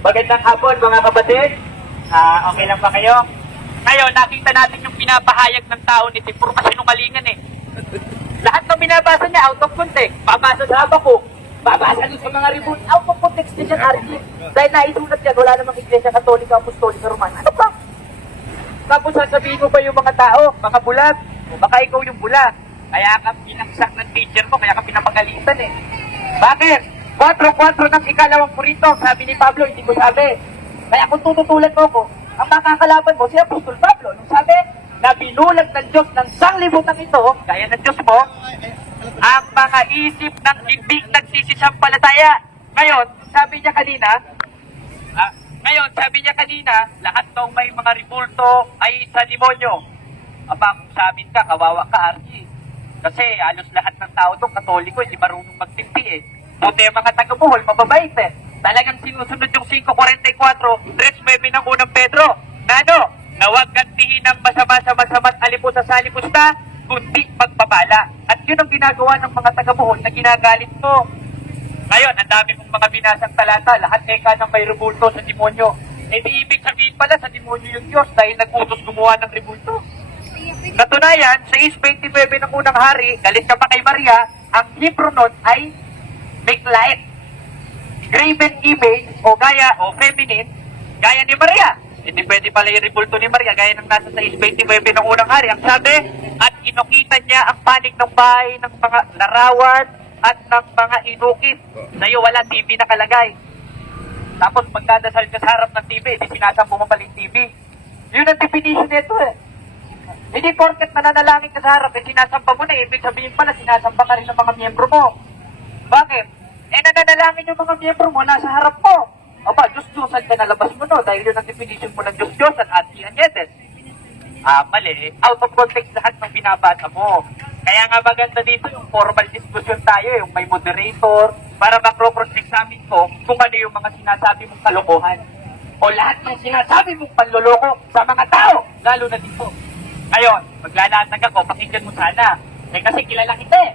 Magandang hapon mga kapatid. Okay lang ba kayo? Ngayon, nakita natin yung pinapahayag ng tao ni Tim. Puro kasinungalingan eh. Lahat ng binabasa niya out of context. Babasa sa Habakuk. Babasa din sa mga ribon. Out of context din yan, RG. Dahil naisulat yan, wala namang Iglesia Katolika, Apostolika, Romana. Ano ba? Tapos sasabihin mo ba yung mga tao, mga bulag? O baka ikaw yung bulag. Kaya ka pinaksak ng teacher mo, kaya ka pinapagalitan eh. Bakit? 4-4 ng ikalawang purito, sabi ni Pablo, hindi ko sabi. Kaya kung tututulan mo ko, ang makakalaban mo si Apostol Pablo. Nung sabi, na binulag ng Diyos ng sanglibutan ito, gaya ng Diyos mo, ang mga isip ng hindi nagsisisampalataya. Ngayon, sabi niya kanina, lahat ng may mga ribulto ay sa demonyo. Aba, kung sabi ka, kawawa ka, Archie. Kasi halos lahat ng tao doon, katoliko, hindi marunong magtimpi eh. Buti ang mga taga-Bohol, mababait eh. Talagang sinusunod yung 5:44, 3:9 ng unang Pedro. Na huwag gantihin ng masama sa masama't alipos sa salipusta, kundi pagpapala. At yun ang ginagawa ng mga taga-Bohol na ginagalit mo. Ngayon, ang dami mong mga binasang talata, lahat eka ng may rebulto sa demonyo. E di ibig sabihin pala sa demonyo yung Diyos dahil nag-utos gumawa ng rebulto. Katunayan, sa 6:29 ng unang hari, galit ka pa kay Maria, ang Hebrew nun ay make light. Graven image o gaya o feminine, gaya ni Maria. Hindi pwede pala yung rebulto ni Maria, gaya ng nasa sa 6:29 ng unang hari. Ang sabi, at inukita niya ang panig ng bahay ng mga larawan at ng mga inukit. Sa'yo wala TV nakalagay. Tapos magdadasal ka sa harap ng TV, hindi sinasampo mo pala yung TV. Yun ang definition nito eh. Hindi porket nananalangin ka sa harap, eh sinasamba mo na, ibig sabihin pala sinasamba ka rin ng mga miyembro mo. Bakit? Eh nananalangin yung mga miyembro mo nasa harap mo. Aba, Diyos-Diyosan ka nalabas mo no, dahil yun ang definition mo ng Diyos-Diyosan at Anietes. Mali. Out of context lahat ng binabasa mo. Kaya nga maganda dito yung formal discussion tayo, yung may moderator, para makro-cross-examine ko kung ano yung mga sinasabi mong kalokohan. O lahat ng sinasabi mong panloloko sa mga tao, lalo na dito. Ngayon, maglalatag ako, pakinggan mo sana. Eh kasi kilala kita eh.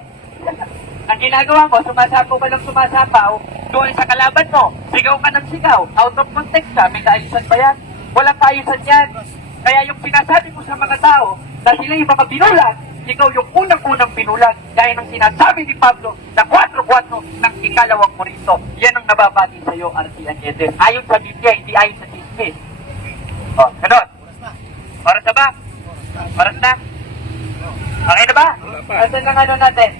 Ang ginagawa mo, sumasapaw ka ng sumasapaw, doon sa kalaban mo, sigaw ka ng sigaw, out of context ka, may kaayusan ba yan? Walang kaayusan yan. Kaya yung sinasabi mo sa mga tao, na sila yung mga binulag, ikaw yung unang-unang binulag, gaya ng sinasabi ni Pablo, na 4-4 ng ikalawang Korinto. Yan ang nababati sa'yo, R.T. Anietes. Ayon sa Biblia, hindi ayon sa Tismis. O, ganun. Oras na ba? Oras na? Okay na ba? Asan ang ano natin?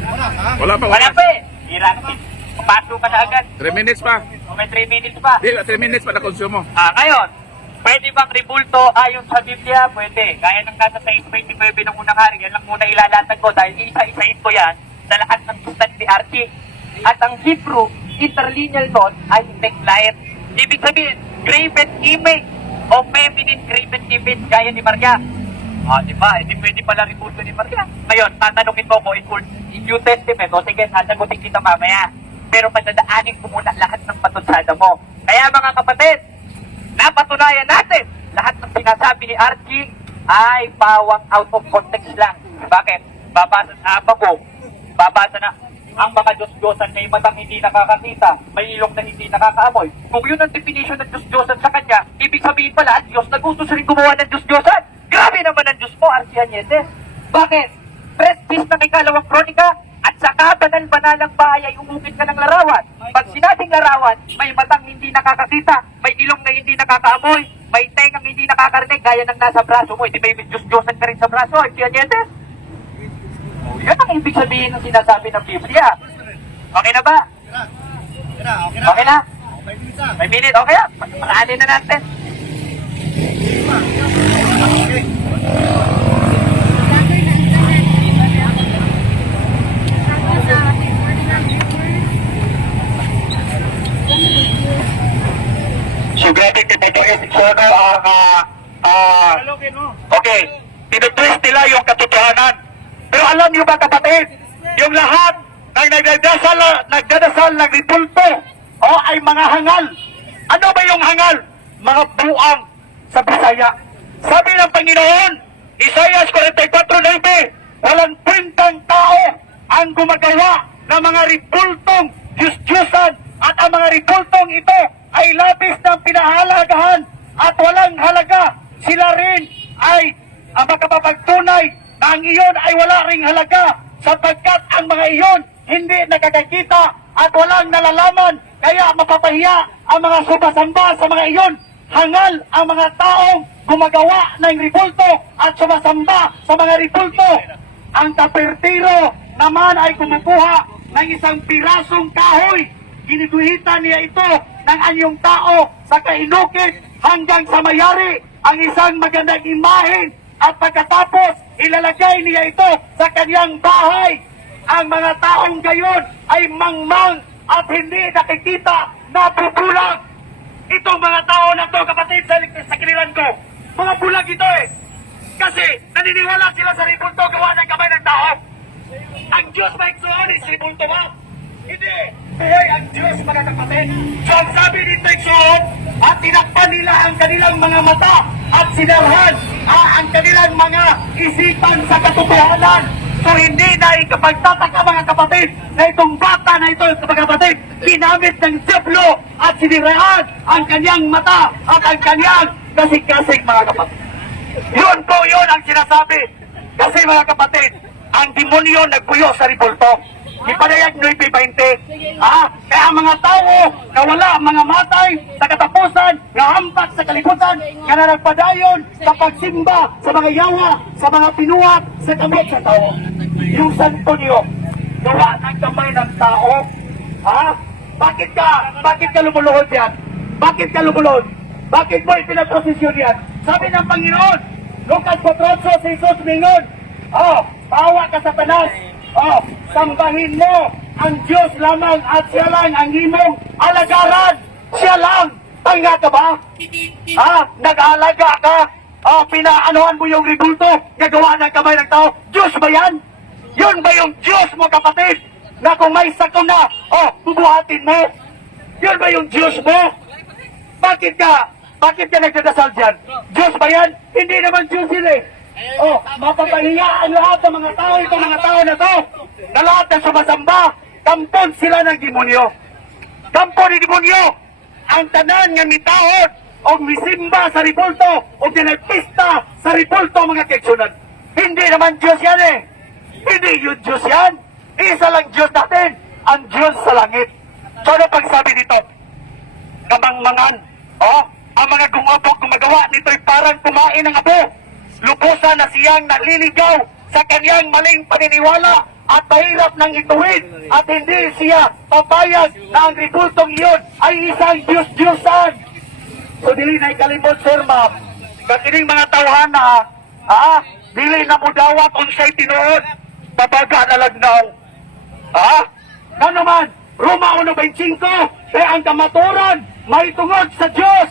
Wala pa. Wala pa eh. Hirap. Papaso ka na agad. 3 minutes pa. O may 3 minutes pa. Di, 3 minutes pa na konsumo. Ngayon, pwede bang rebulto ayon sa Biblia? Pwede. Gaya ng nasa 6:29 ng unang hari, yan lang muna ilalatag ko dahil isa-isahin ko yan sa lahat ng sulat ni Archie. At ang Hebrew, interlineal nun ay backlight. Ibig sabihin, graven image o feminine graven image gaya ni Maria. Diba? Hindi pwede pala rebulto ni Maria. Ngayon, tatanungin mo ko in New Testament, o sige, sasagutin kita mamaya. Pero padadaanin ko muna lahat ng patutsada mo. Kaya mga kapatid, napatunayan natin lahat ng sinasabi ni Archie ay pawang out of context lang. Bakit? Babasa sa Habakuk, babasa na ang mga Diyos-Diyosan may matang hindi nakakakita, may ilong na hindi nakakaamoy. Kung yun ang definition ng Diyos-Diyosan sa kanya, ibig sabihin pala, Diyos nagutos rin gumawa ng Diyos-Diyosan. Grabe naman ang Diyos mo, R.T. Anietes. Bakit? Prestige ng ikalawang kronika at saka banal-banalang bahay ay umukit ka ng larawan. Pag sinabing larawan, may matang hindi nakakakita, may ilong na hindi nakakaamoy, may tengang hindi nakakarinig, gaya ng nasa braso mo. Hindi may Diyos-Diyosan ka rin sa braso, R.T. Anietes. Yan ang ibig sabihin ng sinasabi ng Biblia. Okay na ba? Okay na? 5 minutes, okay na? Pakaanin na natin. Sugatin kita yung sono okay, tinutwist nila yung katotohanan. Pero alam niyo ba kapatid, yung lahat ng nagdadasal ng ripulto ay mga hangal. Ano ba yung hangal? Mga buang sa Bisaya. Sabi ng Panginoon, Isaiah 44:9, walang kwentang tao ang gumagawa ng mga ripultong Diyos-Diyosan at ang mga ripultong ito ay labis ng pinahalagahan at walang halaga. Sila rin ay makapapagtunay na ang iyon ay wala ring halaga sapagkat ang mga iyon hindi nakakakita at walang nalalaman, kaya mapapahiya ang mga sumasamba sa mga iyon. Hangal ang mga taong gumagawa ng ribulto at sumasamba sa mga ribulto. Ang tapertiro naman ay kumukuha ng isang pirasong kahoy. Giniguhitan niya ito ng anyong tao sa kainukit hanggang sa mayari ang isang magandang imahen at pagkatapos ilalagay niya ito sa kanyang bahay. Ang mga taong gayon ay mangmang at hindi nakikita na bubulag. Itong mga tao na to, kapatid, sa kinilan ko, mga bulag ito eh. Kasi naniniwala sila sa ribulto gawa ng kamay ng tao. Ang Diyos ba iksuonis, ribulto ba? Hindi. Buhay ang Diyos, mga kapatid. So ang sabi dito iksuon, at tinakpan nila ang kanilang mga mata at sinalhan ang kanilang mga isipan sa katotohanan. So hindi na ikapagtataka, mga kapatid, na itong bata na ito, mga kapatid, ginamit ng Diablo at siniraan ang kanyang mata at ang kanyang kasing-kasing, mga kapatid. Yun po yun ang sinasabi. Kasi, mga kapatid, ang demonyo nagpuyo sa ribulto. Ipanayag 9:20. Kaya ang mga tao na wala ang mga matay sa katapusan, na hampak sa kalibutan, na nagpadayon sa pagsimba sa mga yawa, sa mga pinuhat, sa kamot sa tao. Yung santo niyo, gawa ng kamay ng tao. Bakit ka lumuluhod yan? Bakit ka lumuluhod? Bakit mo ipinaprosesyon yan? Sabi ng Panginoon, Lucas 4:8, si Jesus mingon, bawa ka sa Satanas, sambahin mo ang Diyos lamang at siya lang ang imong alagaran. Siya lang. Tanga ka ba? Nag-aalaga ka? Pinaanohan mo yung ribulto, gagawa ng kamay ng tao. Diyos ba yan? Yun ba yung Diyos mo, kapatid? Na kung may sakam na, bubuhatin mo? Yun ba yung Diyos mo? Bakit ka nagdadasal dyan? Diyos ba yan? Hindi naman Diyos yun eh. Mapapahiya ang lahat ng mga tao, itong mga tao na to, na lahat na sumasamba, kampon sila ng demonyo. Kampo ni demonyo, ang tanan nga mitahod, o misimba sa ribulto, o dinagpista sa ribulto, mga kaigsunan. Hindi naman Diyos yan eh. Hindi yun Diyos yan. Isa lang Diyos natin, ang Diyos sa langit. So ano pagsabi dito? Kamangmangan. Ang mga gumagawa nito'y parang kumain ng abo. Lubusan na siyang naliligaw sa kanyang maling paniniwala at mahirap nang ituwid at hindi siya papayag na ang ribultong iyon ay isang Diyos-Diyosan. So dili na ikalimot, sir, ma'am. Kakining mga tawhana, dili na mo dawat unsay tinuod, babaga na lagnaw. Nga naman, Roma 1:25, kaya ang kamaturan may tungod sa Diyos.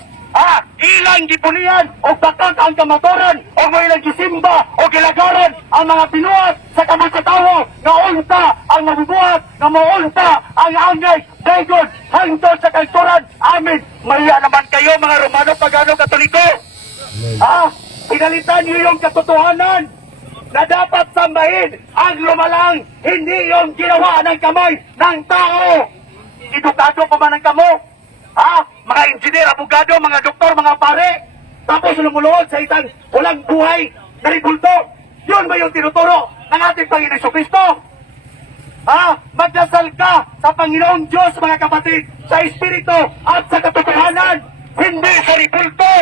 Ilang gipunian o bakag ang kamaturan o may ilang gisimba o gilagaran ang mga pinuhat sa kamot sa tao nga unta ang mabubuhat nga maunta ang angay dagon hangtod sa kalturan. Amin. Mahiya naman kayo, mga Romano, Pagano, Katoliko. Pinalitan niyo yung katotohanan na dapat sambahin ang lumalang, hindi yung ginawa ng kamay ng tao. Edukado pa man ang kamo? Mga engineer, abogado, mga doktor, mga pare, tapos lumuluhod sa isang walang buhay na ribulto. Yun ba yung tinuturo ng ating Panginoon Jesucristo? Magdasal ka sa Panginoong Diyos, mga kapatid, sa Espiritu at sa katotohanan, hindi sa ribulto.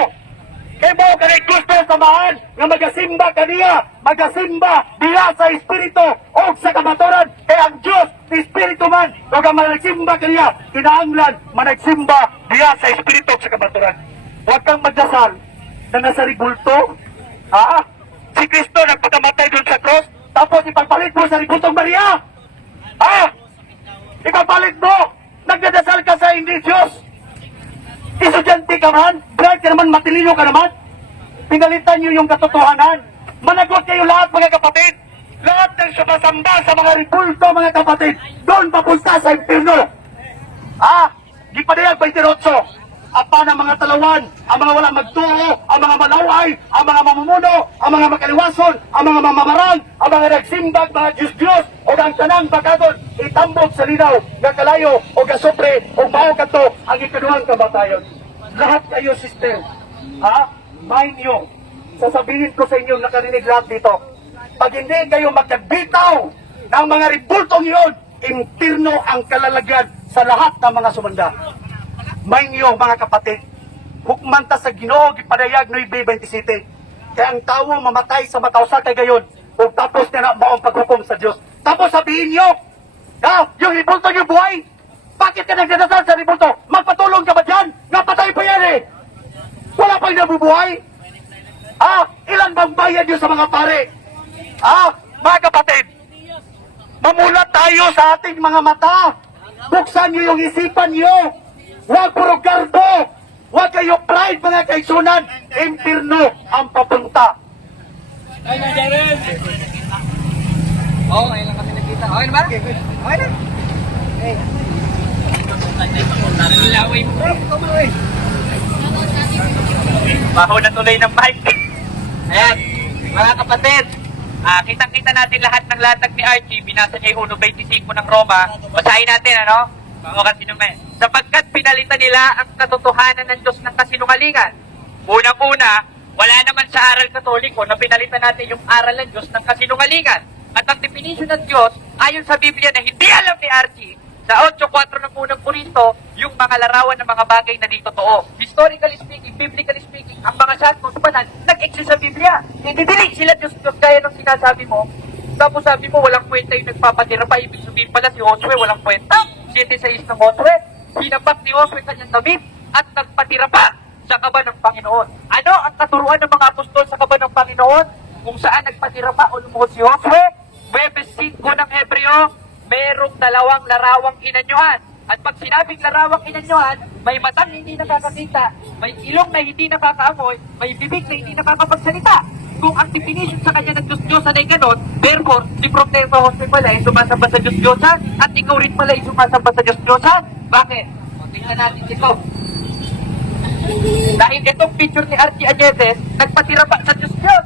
Kaya mo kanay gusto samahan nga magasimba kaniya, magasimba diya sa Espiritu o sa kamaturan. Kaya ang Diyos, Espiritu man, o ka managsimba kaniya, kinaanglan, managsimba diya sa Espiritu o sa kamaturan. Huwag kang magdasal na nasa ribulto. Si Kristo nagpakamatay doon sa cross, tapos ipagpalit mo sa ribultong Maria. Ipagpalit mo, nagdadasal ka sa hindi Diyos. Estudyante ka man, bright ka naman, matilino ka naman. Pinalitan niyo yung katotohanan. Managot kayo lahat, mga kapatid. Lahat ng sumasamba sa mga ribulto, mga kapatid, doon papunta sa impyerno. Di pa na yan, 28. Apa ng mga talawan, ang mga walang magtuo, ang mga malaway, ang mga mamumuno, ang mga makaliwason, ang mga mamamarang, ang mga nagsimbag, mga Diyos-Diyos, o ang tanang pagkadon, itambok sa linaw, nga kalayo, o gasupre, o mao kato, ang ikaduhang kamatayon. Lahat kayo, sister, ha? Mind nyo, sasabihin ko sa inyo, nakarinig lahat dito, pag hindi kayo magkabitaw ng mga ribultong iyon, impirno ang kalalagyan sa lahat ng mga sumanda. Mind nyo, mga kapatid, hukmanta sa Ginoo gipadayag no 27. Kaya ang tao mamatay sa matawsa kay gayon, o tapos na maong paghukom sa Diyos. Tapos sabihin nyo, yung ribulto nyo buhay, bakit ka nagdadasal sa ribulto? Magpatulong ka ba dyan? Napatay pa yan eh! Wala pang nabubuhay? Ilan bang bayad nyo sa mga pare? Mga kapatid, mamulat tayo sa ating mga mata. Buksan nyo yung isipan nyo. Huwag puro garbo. Huwag kayo pride, mga kaigsunan. Impirno ang papunta. Oo, ngayon lang kami nakita. Okay na ba? Okay na. Laway mo. Baho na tuloy ng mic. Ayan, mga kapatid, kitang-kita natin lahat ng latag ni Archie. Binasa niya yung 1.25 ng Roma. Basahin natin, ano? Bago kasi naman. Sapagkat pinalitan nila ang katotohanan ng Diyos ng kasinungalingan. Unang-una, wala naman sa aral katoliko na pinalitan natin yung aral ng Diyos ng kasinungalingan. At ang definition ng Diyos, ayon sa Biblia na hindi alam ni Archie, sa 8.4 ng unang Korinto, yung mga larawan ng mga bagay na di totoo. Historically speaking, biblically speaking, ang mga santos banal, nag-exist sa Biblia. Hindi sila Diyos gaya ng sinasabi mo. Tapos sabi mo, walang kwenta yung nagpapatira pa. Ibig sabihin pala si Josue, walang kwenta. 7:6 ng Josue, sinapak ni Josue kanyang damit at nagpatira pa sa kaba ng Panginoon. Ano ang katuruan ng mga apostol sa kaba ng Panginoon? Kung saan nagpatira pa o lumuhod si Josue? Webes 5 ng Hebreo, merong 2 larawang inanyuhan. At pag sinabing larawang inanyuhan, may matang hindi nakakakita, may ilong na hindi nakakaamoy, may bibig na hindi nakakapagsalita. Kung ang definition sa kanya ng Diyos-Diyosan ay ganon, therefore, si Propeta Jose pala ay sumasamba sa Diyos-Diyosan at ikaw rin pala ay sumasamba sa Diyos-Diyosan. Bakit? O, tingnan natin ito. Dahil itong picture ni Archie Añetes, nagpatira pa sa Diyos-Diyos.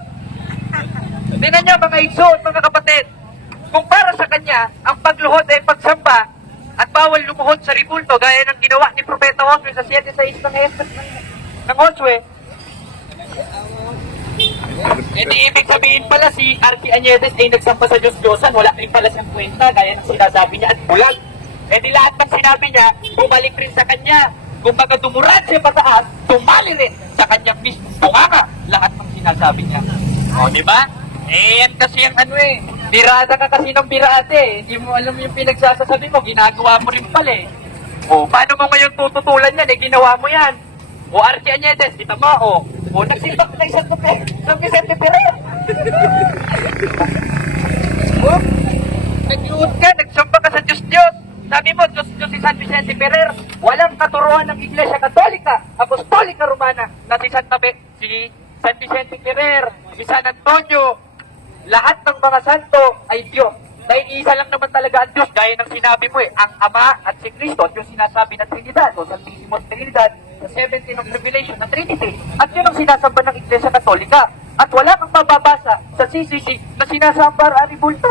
Tingnan niyo mga igsoon, mga kapatid, kung para sa kanya, ang pagluhod ay pagsamba at bawal lumuhod sa ribulto gaya ng ginawa ni Propeta Josue sa 7:6 ng Josue, di ibig sabihin pala si Archie Añetes ay nagsamba sa Diyos-Diyosan, wala rin pala siyang kwenta gaya ng sinasabi niya at bulag. Di lahat ng sinabi niya, bumalik rin sa kanya. Kung baga dumurad siya pataas, tumali rin sa kanyang mismo bunganga lahat ng sinasabi niya. O, di ba? Yan kasi yung birada ka kasi ng birate. Hindi mo alam yung pinagsasasabi mo, ginagawa mo rin pala eh. O, paano mo ngayon tututulan yan? Ginawa mo yan. O, Archie Añetes, kita mo, nagsimbak na isang Vicente Ferrer. Nag-iut ka, nagsamba ka sa Diyos-Diyos. Sabi mo, Diyos-Diyos si San Vicente Ferrer. Walang katuruan ng Iglesia Katolika, Apostolika Romana, na si San Vicente Ferrer, si San Antonio, lahat ng mga santo ay Diyos. Dahil isa lang naman talaga ang Diyos, gaya ng sinabi mo ang Ama at si Kristo, at yung sinasabi ng Trinidad, o Santissimos Trinidad, sa 17 of Revelation, na Trinity. At yun ang sinasamba ng Iglesia Katolika. At wala kang mababasa sa CCC na sinasamba ang ribulto.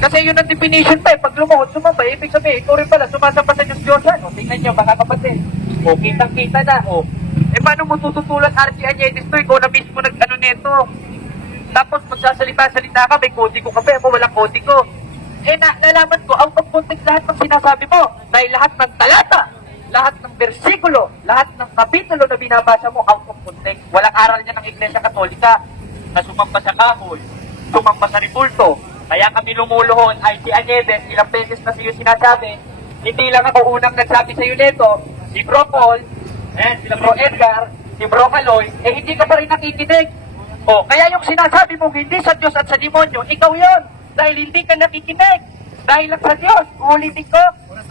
Kasi yun ang definition pa pag lumuhod, sumamba, ibig sabihin, ito rin pala, sumasamba sa Diyos-Diyosan. O, tingnan nyo, mga kapatid. O, kitang-kita na, o. Paano mo tututulan Archie Añetes to? Ikaw na mismo nag-ano neto. Tapos magsasalita-salita ka, may kodi ko kape, ako walang kodi ko. Nalaman ko, out of context lahat ng sinasabi mo. Dahil lahat ng talata, lahat ng bersikulo, lahat ng kapitulo na binabasa mo, out of context. Walang aral niya ng Iglesia Katolika na sumamba sa kahoy, sumamba sa ribulto. Kaya kami lumuluhon, Archie Añetes, ilang beses na sa'yo sinasabi, hindi lang ako unang nagsabi sa'yo neto, si Bro Paul, si Bro Edgar, si Bro Caloy, hindi ka pa rin nakikinig. Kaya yung sinasabi mong hindi sa Diyos at sa demonyo, ikaw yon. Dahil hindi ka nakikinig. Dahil lang sa Diyos, ulitin ko,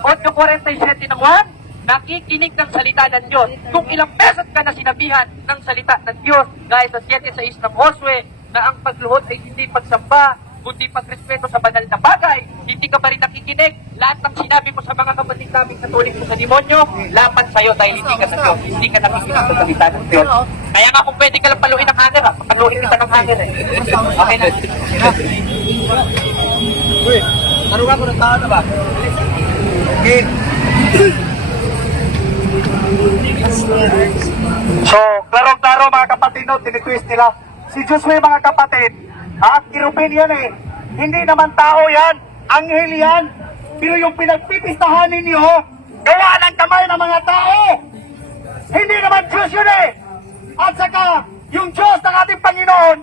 8:47 ng 1, nakikinig ng salita ng Diyos. Kung ilang beses ka na sinabihan ng salita ng Diyos, dahil sa 7:6 ng Josue, na ang pagluhod ay hindi pagsamba, kundi pagrespeto sa banal na bagay, hindi ka pa rin nakikinig. Lahat ng sinabi mo sa mga kapatid namin katolik mo sa demonyo, lapat sa'yo dahil hindi ka sa Diyos, hindi ka nakikinig sa salita ng Diyos. Kaya nga kung pwede ka lang paluin ng hanger, paluin kita ng hanger Okay na. Tarungan ko ng tao na ba? Okay. So, klaro-klaro mga kapatid, no, tinitwist nila. Si Josué mga kapatid, kirupin yan eh. Hindi naman tao yan, anghel yan. Pero yung pinagpipistahan ninyo, gawa ng kamay ng mga tao. Hindi naman Diyos yun eh. At saka, yung Diyos ng ating Panginoon,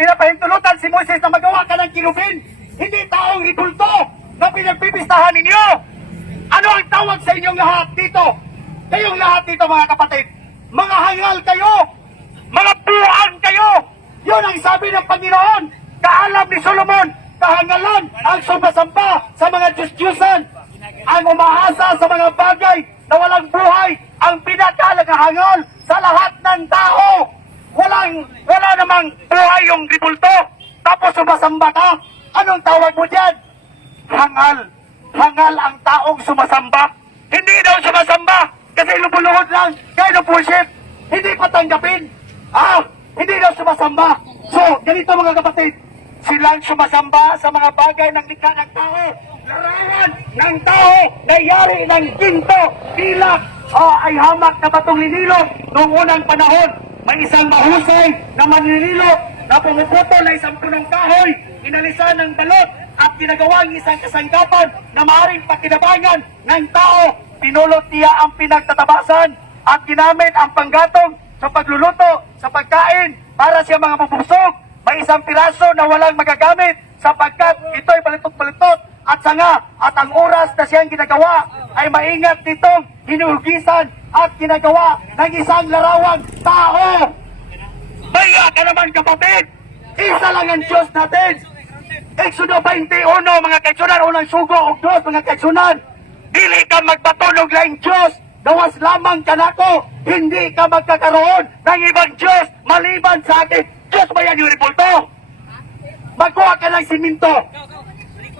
pinapahintulutan si Moises na magawa ka ng kirupin. Hindi taong ribulto na pinagpipistahan ninyo. Ano ang tawag sa inyong lahat dito? Kayong lahat dito mga kapatid, mga hangal kayo, mga buwan kayo. Yun ang sabi ng Panginoon. Kaalam ni Solomon, kahangalan ang sumasamba sa mga Diyos-Diyosan. Ang umaasa sa mga bagay na walang buhay, ang pinakalahangal sa lahat ng tao. Wala namang buhay yung ribulto. Tapos sumasamba ka. Anong tawag mo dyan? Hangal. Hangal ang taong sumasamba. Hindi daw sumasamba kasi lubuluhod lang. Kaya pushit. Hindi patanggapin. Hindi daw sumasamba. So, ganito mga kapatid. Silang sumasamba sa mga bagay ng likha ng tao. Larawan ng tao na yari ng ginto, pilak, ay hamak na batong linilog noong unang panahon. May isang mahusay na maninilog na pumuputol na isang punong kahoy, inalisan ng balot at ginagawang isang kasangkapan na maaaring pakinabangan ng tao. Pinulot niya ang pinagtatabasan at ginamit ang panggatong sa pagluluto, sa pagkain para siya mga mabusog. May isang piraso na walang magagamit sapagkat ito'y balitot-balitot at sanga at ang oras na siyang ginagawa ay maingat nitong hinuhugisan at ginagawa ng isang larawang tao. Maya ka naman kapatid! Isa lang ang Diyos natin! Exodo 21 mga kaigsunan, unang sugo o Diyos mga kaigsunan. Dili ka magpatunog lang Diyos, gawas lamang ka nako, hindi ka magkakaroon ng ibang Diyos maliban sa akin. Diyos ba yan yung ribulto? Magkuha ka ng siminto.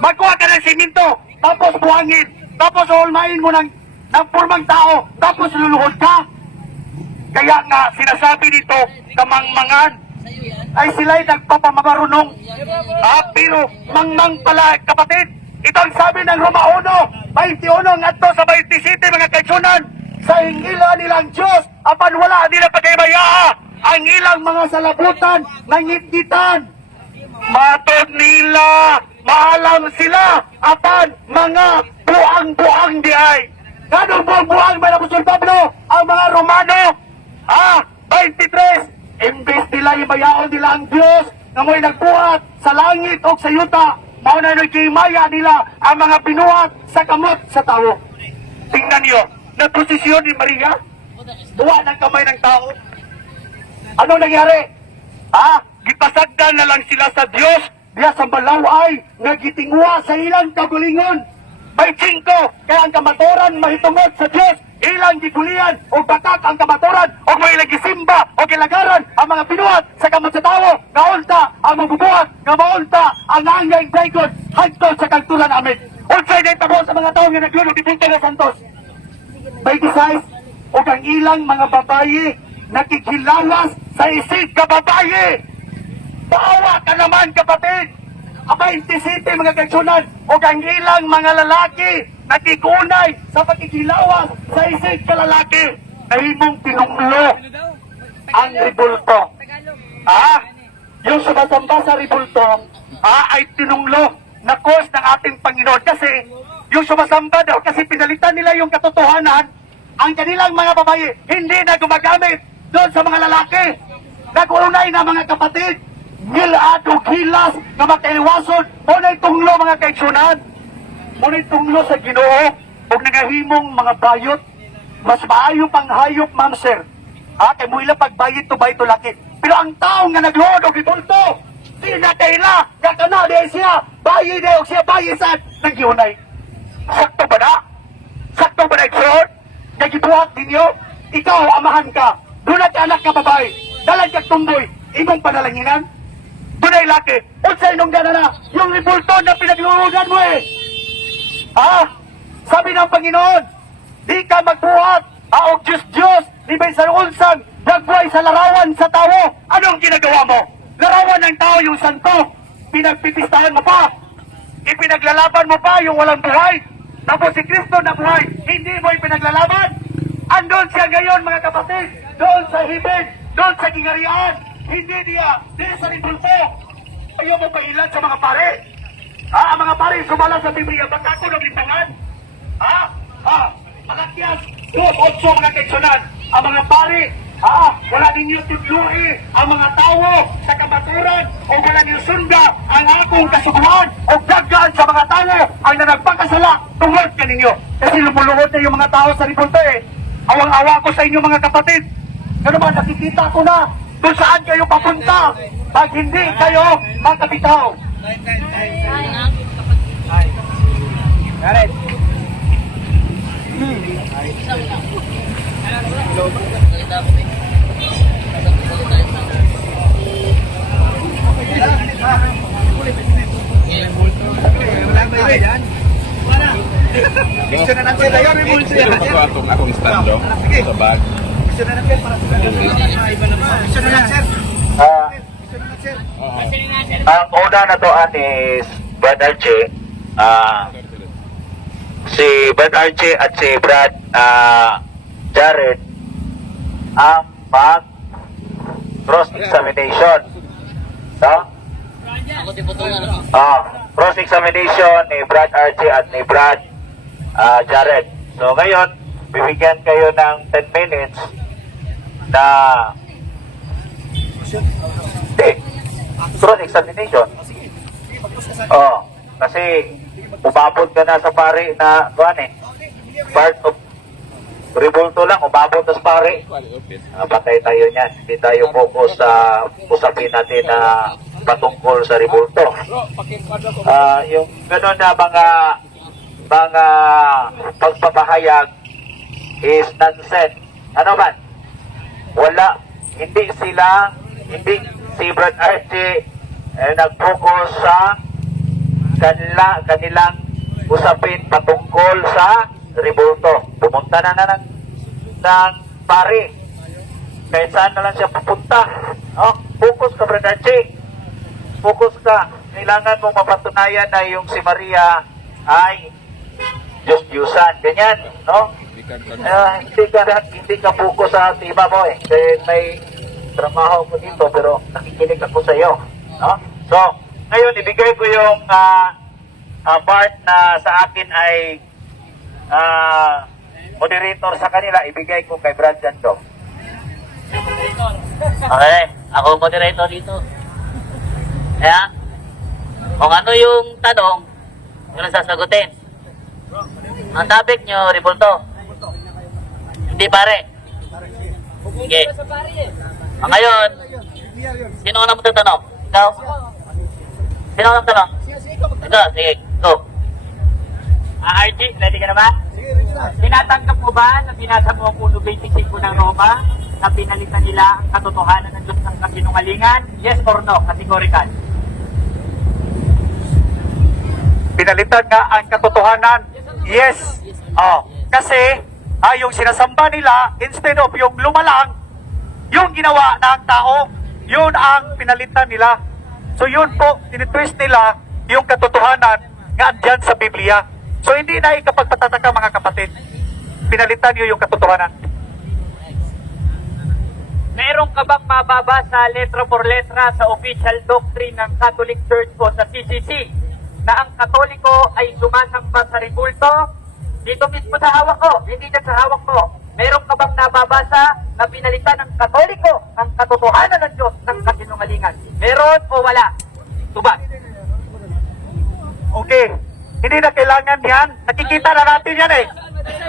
Magkuha ka ng siminto, tapos buhangin, tapos hulmain mo ng formang tao, tapos luluhod ka. Kaya nga, sinasabi dito, kamangmangan, ay sila'y nagpapamamarunong. Pero mangmang pala, kapatid. Ito ang sabi ng Roma 1:21 ngadto sa 27 mga kaigsunan. Sa ingila nilang Diyos, apan wala nila pagkaibayaa ang ilang mga salabutan ng ngitgitan. Matod nila, maalam sila, apan mga buang-buang di ay. Ganong buang-buang ba na Pablo? Ang mga Romano, 23, imbes nila ibayaon nila ang Diyos na mo'y nagbuhat sa langit o sa yuta, mauna nagkimaya nila ang mga binuhat sa kamot sa tao. Tingnan niyo, nagposisyon ni Maria, buwa ng kamay ng tao. Ano nangyari? Gipasagdan na lang sila sa Diyos, diya sa balaway, nagitingwa sa ilang kagulingon. May 5, kaya ang kamaturan mahitungod sa Diyos, ilang gibulian o batak ang kamaturan o may lagisimba o kilagaran ang mga pinuhat sa kamot sa tao, naunta ang mabubuhat, nga maunta ang nangyayang daigod, hagto sa kagtulan amin. Unsay na itabo sa mga tao nga naglulog di Punta na Santos. May disais o kang ilang mga babayi nakikilawas sa isig ka babayi. Bawa ka naman kapatid. 27 mga kaigsunan o kang ilang mga lalaki nakikunay sa pagkikilawas sa isig ka lalaki. Nahimong tinunglo ang ribulto. Yung sumasamba sa ribulto ay tinunglo na cause ng ating Panginoon. Kasi yung sumasamba daw, kasi pinalitan nila yung katotohanan, ang kanilang mga babae hindi na gumagamit doon sa mga lalaki. Nag-unay na mga kapatid, ngilad o gilas na makaiwason, muna'y tunglo mga kaigsunan. Muna'y tunglo sa Ginoo o nangahimong mga bayot. Mas maayo pang hayop, ma'am sir. Kay mo ila pagbayit to bayit to laki. Pero ang taong nga nagluhod o gibulto, sinatayla, kakana dahil siya, bayi dahil siya, bayi sa nagyunay. Sakto ba na? Sakto ba na iksuon? Nagibuhat ninyo, ikaw amahan ka, dunat anak ka babae, dalag kag tumboy, imong panalanginan. Dunay laki, unsay nung gana na, yung ribulto na pinagluhugan mo eh. Sabi ng Panginoon, di ka magbuhat, o Diyos, di ba sa unsang, nagbuhay sa larawan sa tao. Anong ginagawa mo? Larawan ng tao yung santo, pinagpipistahan mo pa. ipinaglalaban mo pa yung walang buhay. Tapos si Kristo na buhay, hindi mo ipinaglalaban. Andun siya ngayon mga kapatid, doon sa hibin, doon sa gingarian. Hindi niya, di sa ribulto. Ayaw mo pa ilan sa mga pare. Ang mga pare sumala sa Biblia, baka ako naglipangan. Malakyas, 2-8 mga kaitsunan. Ang mga pare, wala ninyo tudluhi ang mga tao sa kabaturan o wala ninyo sunda ang akong kasubuhan o gagaan sa mga tao ang nanagpakasala tungod ka ninyo. Kasi lumuluhod na yung mga tao sa ribulto Awang-awa ko sa inyo mga kapatid. Ano ba, nakikita ko na kung saan kayo papunta pag hindi kayo makabitaw. Pagpatong akong stand sa bag. Ang una na to is Brad Archie. Si Brad Archie at si Brad Jared ang mag cross-examination. No? Cross-examination ni Brad Archie at ni Brad Jared. So ngayon, bibigyan kayo ng 10 minutes na cross-examination. Kasi umabot ka na sa pare na part of ribulto lang, umabot na sa pare. Patay tayo niyan. Hindi tayo focus sa usapin natin na patungkol sa ribulto. Yung gano'n na mga pagpapahayag is nonsense. Ano ba? Wala, hindi si Brad Archie nag-focus sa kanilang usapin patungkol sa ribulto. Pumunta na ng pare. Kahit saan na lang siya pupunta. Focus ka, Brad Archie. Focus ka. Kailangan mong mapatunayan na yung si Maria ay Diyos-Diyusan. Ganyan, no? Hindi ka focus sa tiba mo Kasi may trabaho ko dito pero nakikinig ako sa iyo. No? So, ngayon ibigay ko yung part na sa akin ay moderator sa kanila, ibigay ko kay Brad Jando. Okay, ako moderator dito. Kaya, kung ano yung tanong, yun ang sasagutin. Ang topic nyo, ribulto. Hindi pare. Sige. Ngayon, sino ka na magtatanong? Ikaw? Sino ka na magtatanong? Ito, sige, go. RG, ready ka na ba? Tinatanggap mo ba na binasa mo ang 1.25 ng Roma na pinalitan nila ang katotohanan ng Diyos ng kasinungalingan? Yes or no? Categorical. Pinalitan nga ang katotohanan. Yes. Kasi yung sinasamba nila, instead of yung lumalang, yung ginawa ng tao, yun ang pinalitan nila. So yun po, tinitwist nila yung katotohanan nga andyan sa Biblia. So hindi na ikapagpatataka mga kapatid. Pinalitan nyo yung katotohanan. Meron ka bang mababasa letra por letra sa official doctrine ng Catholic Church o sa CCC na ang Katoliko ay sumasamba sa ribulto? Dito mismo sa hawak ko, hindi dyan sa hawak ko. Meron ka bang nababasa na pinalitan ng Katoliko ang katotohanan ng Diyos ng kasinungalingan? Meron o wala? Tubag. Okay. Hindi na kailangan yan. Nakikita na natin yan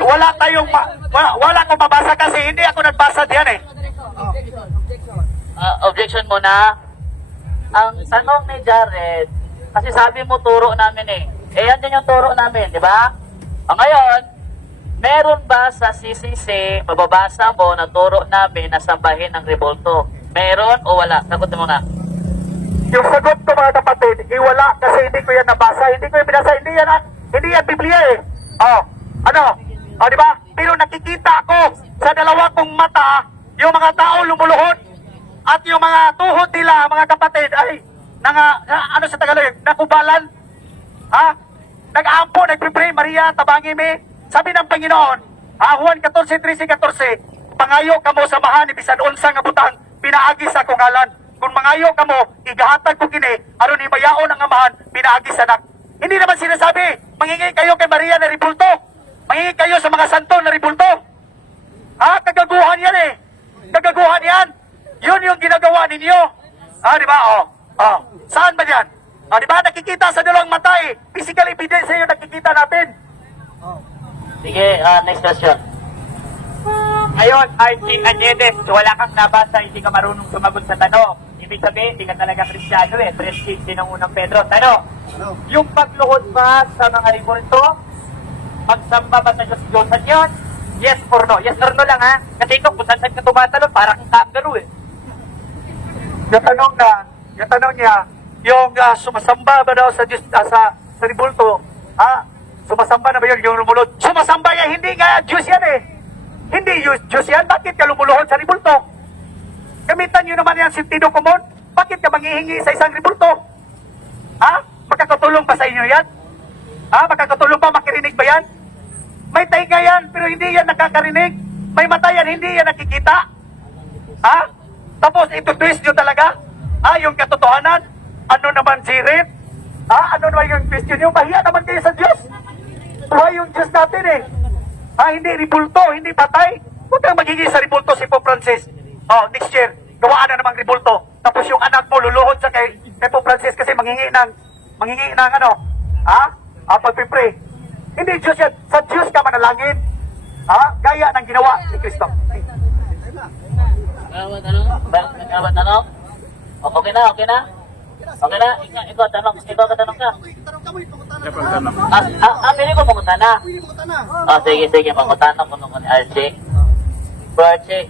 Wala tayong, wala akong mabasa kasi hindi ako nagbasa diyan Objection muna. Ang tanong ni Jared, kasi sabi mo turo namin yan din yung turo namin, di ba? Ngayon, meron ba sa CCC, mababasa mo na turo namin na sambahin ang ribulto? Meron o wala? Sagot mo na. Yung sagot ko mga kapatid, wala kasi hindi ko yan nabasa, hindi ko yan binasa, hindi yan Biblia di ba? Pero nakikita ko sa dalawa kong mata, yung mga tao lumuluhod at yung mga tuhod nila, mga kapatid, ay, sa Tagalog, nakubalan. Ha? Nag-aampo, nagpipray, Maria, tabangi mi. Sabi ng Panginoon, Juan 14:13-14, pangayo kamo samahan ni bisan unsa nga butang pinaagi sa kungalan. Kung mangayo kamo, igahatag ko kini, aron himayaon ang amahan, pinaagi sa anak. Hindi naman sinasabi, mangingi kayo kay Maria na ribulto. Mangingi kayo sa mga santo na ribulto. Ha? Kagaguhan yan eh. Kagaguhan yan. Yun yung ginagawa ninyo. Di ba? Saan ba yan? Di ba? Nakikita sa dalawang mata eh. Physical evidence yung nakikita natin. Sige, next question. Ngayon, Archie Cañedes, wala kang nabasa, hindi ka marunong sumagot sa tanong. Ibig sabihin, hindi ka talaga Kristiyano eh. Prestige din ang unang Pedro. Tanong, yung pagluhod ba sa mga ribulto, magsamba ba sa Diyos-Diyosan yun? Yes or no? Yes or no lang ha? Kasi ito, kung saan ka tumatalon, parang kangaroo eh. Yung tanong niya, yung sumasamba ba daw sa Diyos, sa ribulto, sumasamba na ba yun yung lumulod? Sumasamba yan, hindi nga Diyos yan eh. Hindi Diyos yan, bakit ka lumuluhod sa ribulto? Gamitan nyo naman yan sentido komon. Bakit ka manghihingi sa isang ribulto? Makakatulong ba sa inyo yan? Makakatulong ba, makirinig ba yan? May tainga yan, pero hindi yan nakakarinig. May mata yan, hindi yan nakikita. Tapos ito-twist nyo talaga? Yung katotohanan? Ano naman sirit? Ano naman yung twist nyo? Mahiya naman kayo sa Diyos. Buhay yung Diyos natin eh. Hindi ribulto, hindi patay. Huwag kang magiging sa ribulto si Pope Francis. Next year, gawaan na namang ribulto. Tapos yung anak mo luluhod sa kay Pope Francis kasi manghingi ng pagpipray. Hindi Diyos yan. Sa Diyos ka manalangin. Gaya ng ginawa ni Kristo. Nagkabat tanong? Okay na? Okay na? Ikaw tanong ka. Pili ko mga tanong. Sige, mga tanong ko nung ni Archie. Bro Archie,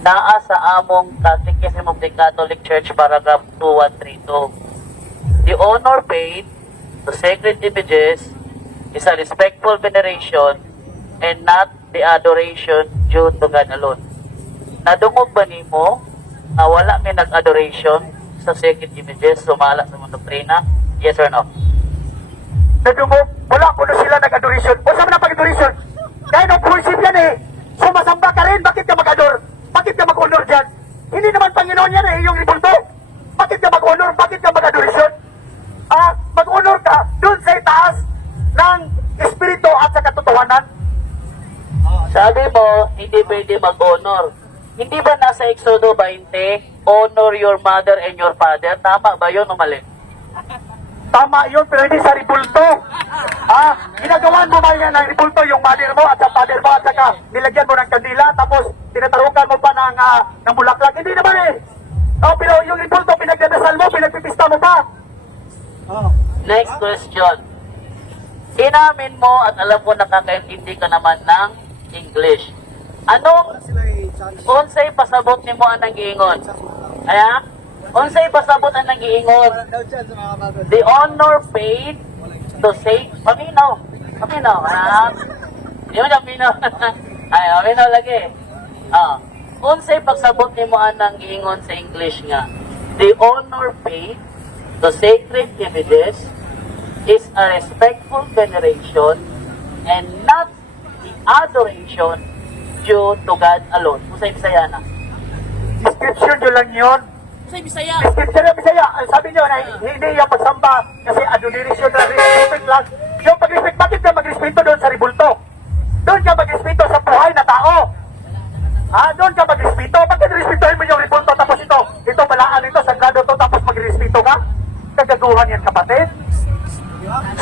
naa sa among Catechism of the Catholic Church, paragraph 2132. The honor paid to sacred images is a respectful veneration and not the adoration due to God alone. Nadungog ba nimo na wala may nag-adoration sa sacred images sumala sa mga doktrina? Yes or no? Nadungog, wala ko na sila nag-adoration. O saan na pag-adoration? Dahil worship yan eh. Sumasamba ka rin, bakit ka mag-ador? Bakit ka mag-honor dyan? Hindi naman Panginoon yan eh, yung ribulto. Bakit ka mag-honor? Bakit ka mag-adoration? Mag-honor ka dun sa itaas ng espiritu at sa katotohanan. Sabi mo, hindi pwede mag-honor. Hindi ba nasa Exodo 20, honor your mother and your father? Tama ba yun o mali? Tama yun, pero hindi sa ribulto. Ginagawan mo ba yan ng ribulto yung mother mo at sa father mo at saka nilagyan mo ng kandila tapos tinatarukan mo pa ng bulaklak. Hindi naman eh. Pero yung ribulto, pinagdadasal mo, pinagpipista mo pa. Next question. Inamin mo at alam ko nakakaintindi ka naman ng English. Anong unsay pasabot nimo ang nag-iingon? Unsay pasabot ang nag-iingon? The honor paid to say, paminaw. Di mo paminaw. Paminaw lagi. Unsay pagsabot nimo ang nag-iingon sa English nga? The honor paid to sacred images is a respectful veneration and not the adoration due to God alone. Usay Bisaya na. Description nyo lang yun. Usay Bisaya. Description ng Bisaya. Sabi nyo na hindi yung pagsamba kasi adoration na respect lang. Yung pag-respect, bakit ka mag-respeto doon sa ribulto? Doon ka mag-respeto sa buhay na tao. Doon ka mag-respeto. Bakit respetuhin mo yung ribulto tapos ito balaan ito, sagrado to tapos mag-respeto ka? Kagaguhan yan kapatid.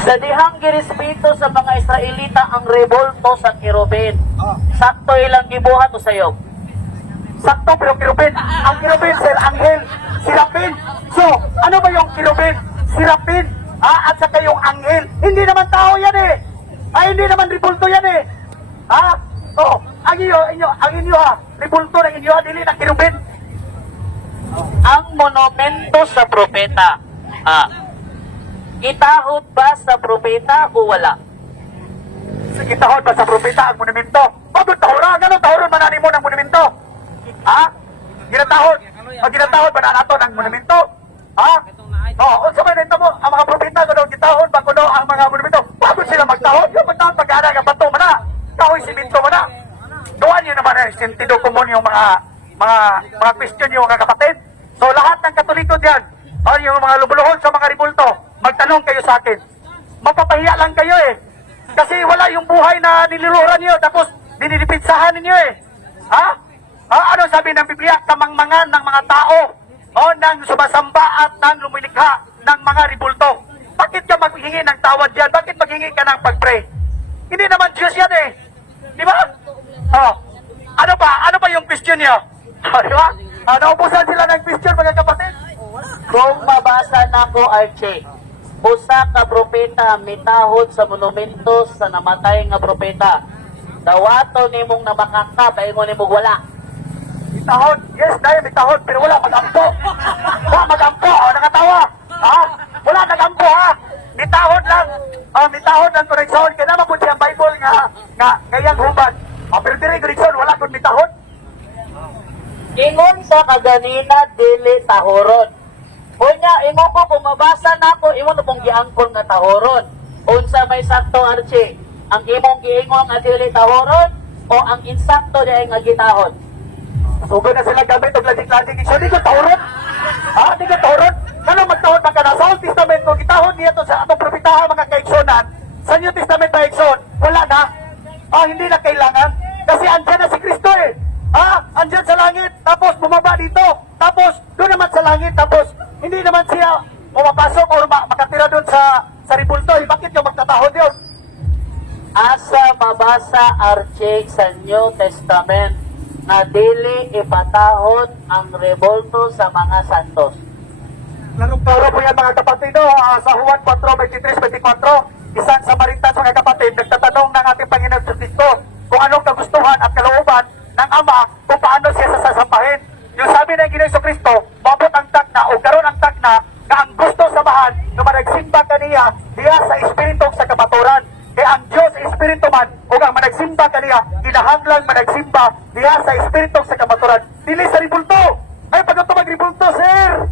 Sa dihang girespeto sa mga Israelita ang revolto sa kirubin. Sakto ilang gibuhat o sayop? Sakto pero kirubin. Ang kirubin, sir, anghel, sirapin. So, ano ba yung kirubin? Sirapin. At saka yung anghel. Hindi naman tao yan eh. Hindi naman ribulto yan eh. Ang inyo ribulto ng inyo, dili ng kirubin. Ang monumento sa propeta. Itahod ba sa propeta o wala? Sige, tahod ba sa propeta ang monumento? Pagod tahora, gano'n tahoron manani mo ng monumento? Ginatahod? Ginatahod ba na nato ng monumento? Unsa man ito mo, ang mga propeta gano'n gitahod ba Nakuha niyo naman ang sentido komon yung mga question niyo mga kapatid. So lahat ng Katoliko diyan, yung mga lubuluhon sa mga ribulto, magtanong kayo sa akin. Mapapahiya lang kayo eh. Kasi wala yung buhay na niluluran niyo tapos dinidipitsahan ninyo eh. Ha? Ano sabi ng Biblia? Kamangmangan ng mga tao nang sumasamba at nang lumilikha ng mga ribulto. Bakit ka maghingi ng tawad yan? Bakit maghingi ka ng pag-pray? Hindi naman Diyos yan eh. Di ba? Ano ba yung question niyo? Di ba? Naubusan sila ng question mga kapatid. Kung mabasa na ko, Archie, usa ka propeta mitahod sa monumento sa namatay nga propeta. Dawato nimong namakaka, paingon nimong wala. Mitahod. Yes, dahil mitahod. Pero wala magampo. Wala magampo. Nakatawa. Wala nagampo ha. Mitahod lang. Mitahod lang koneksyon. Kaya naman po siyang Bible nga kayang hubad. Pero diri koneksyon, wala kong mitahod. Ingon sa kaganina dili tahoron. Unya imo ko kung mabasa nako imo na pong giangkol nga tahoron. Unsa may sakto Archie? Ang imong giingon nga dili tahoron o ang insakto diay nga gitahon? Sugod na sila gamit og lajik-lajik. So di ko tahoron. Di ko tahoron. Kano magtahod man ka na sa Old Testament ko gitahon niya to sa atong propetahan mga kaigsonan. Sa New Testament na igsoon, wala na. Hindi na kailangan kasi andyan na si Kristo eh. Andyan sa langit, tapos bumaba dito, tapos doon naman sa langit, tapos hindi naman siya pumapasok o makatira doon sa ribulto. Bakit yung magtatahod yun? Asa mabasa Archie sa New Testament na dili ipatahon ang rebolto sa mga santos. Larong-laro po yan mga kapatid. Sa Juan 4:23-24, isang Samaritans mga kapatid, nagtatanong ng ating Panginoon Kristo kung anong kagustuhan at kalooban ng Ama kung paano siya sasampahin. Yung sabi ng Ginoong Kristo, mabot ang takna o karon ang takna na ang gusto samahan na managsimba kaniya diya sa Espiritu sa kamaturan. Kaya ang Diyos Espiritu man o ang managsimba kaniya, kinahanglang managsimba diya sa Espiritu sa kamaturan. Dili sa ribulto. Ay, pag ito magribulto, sir!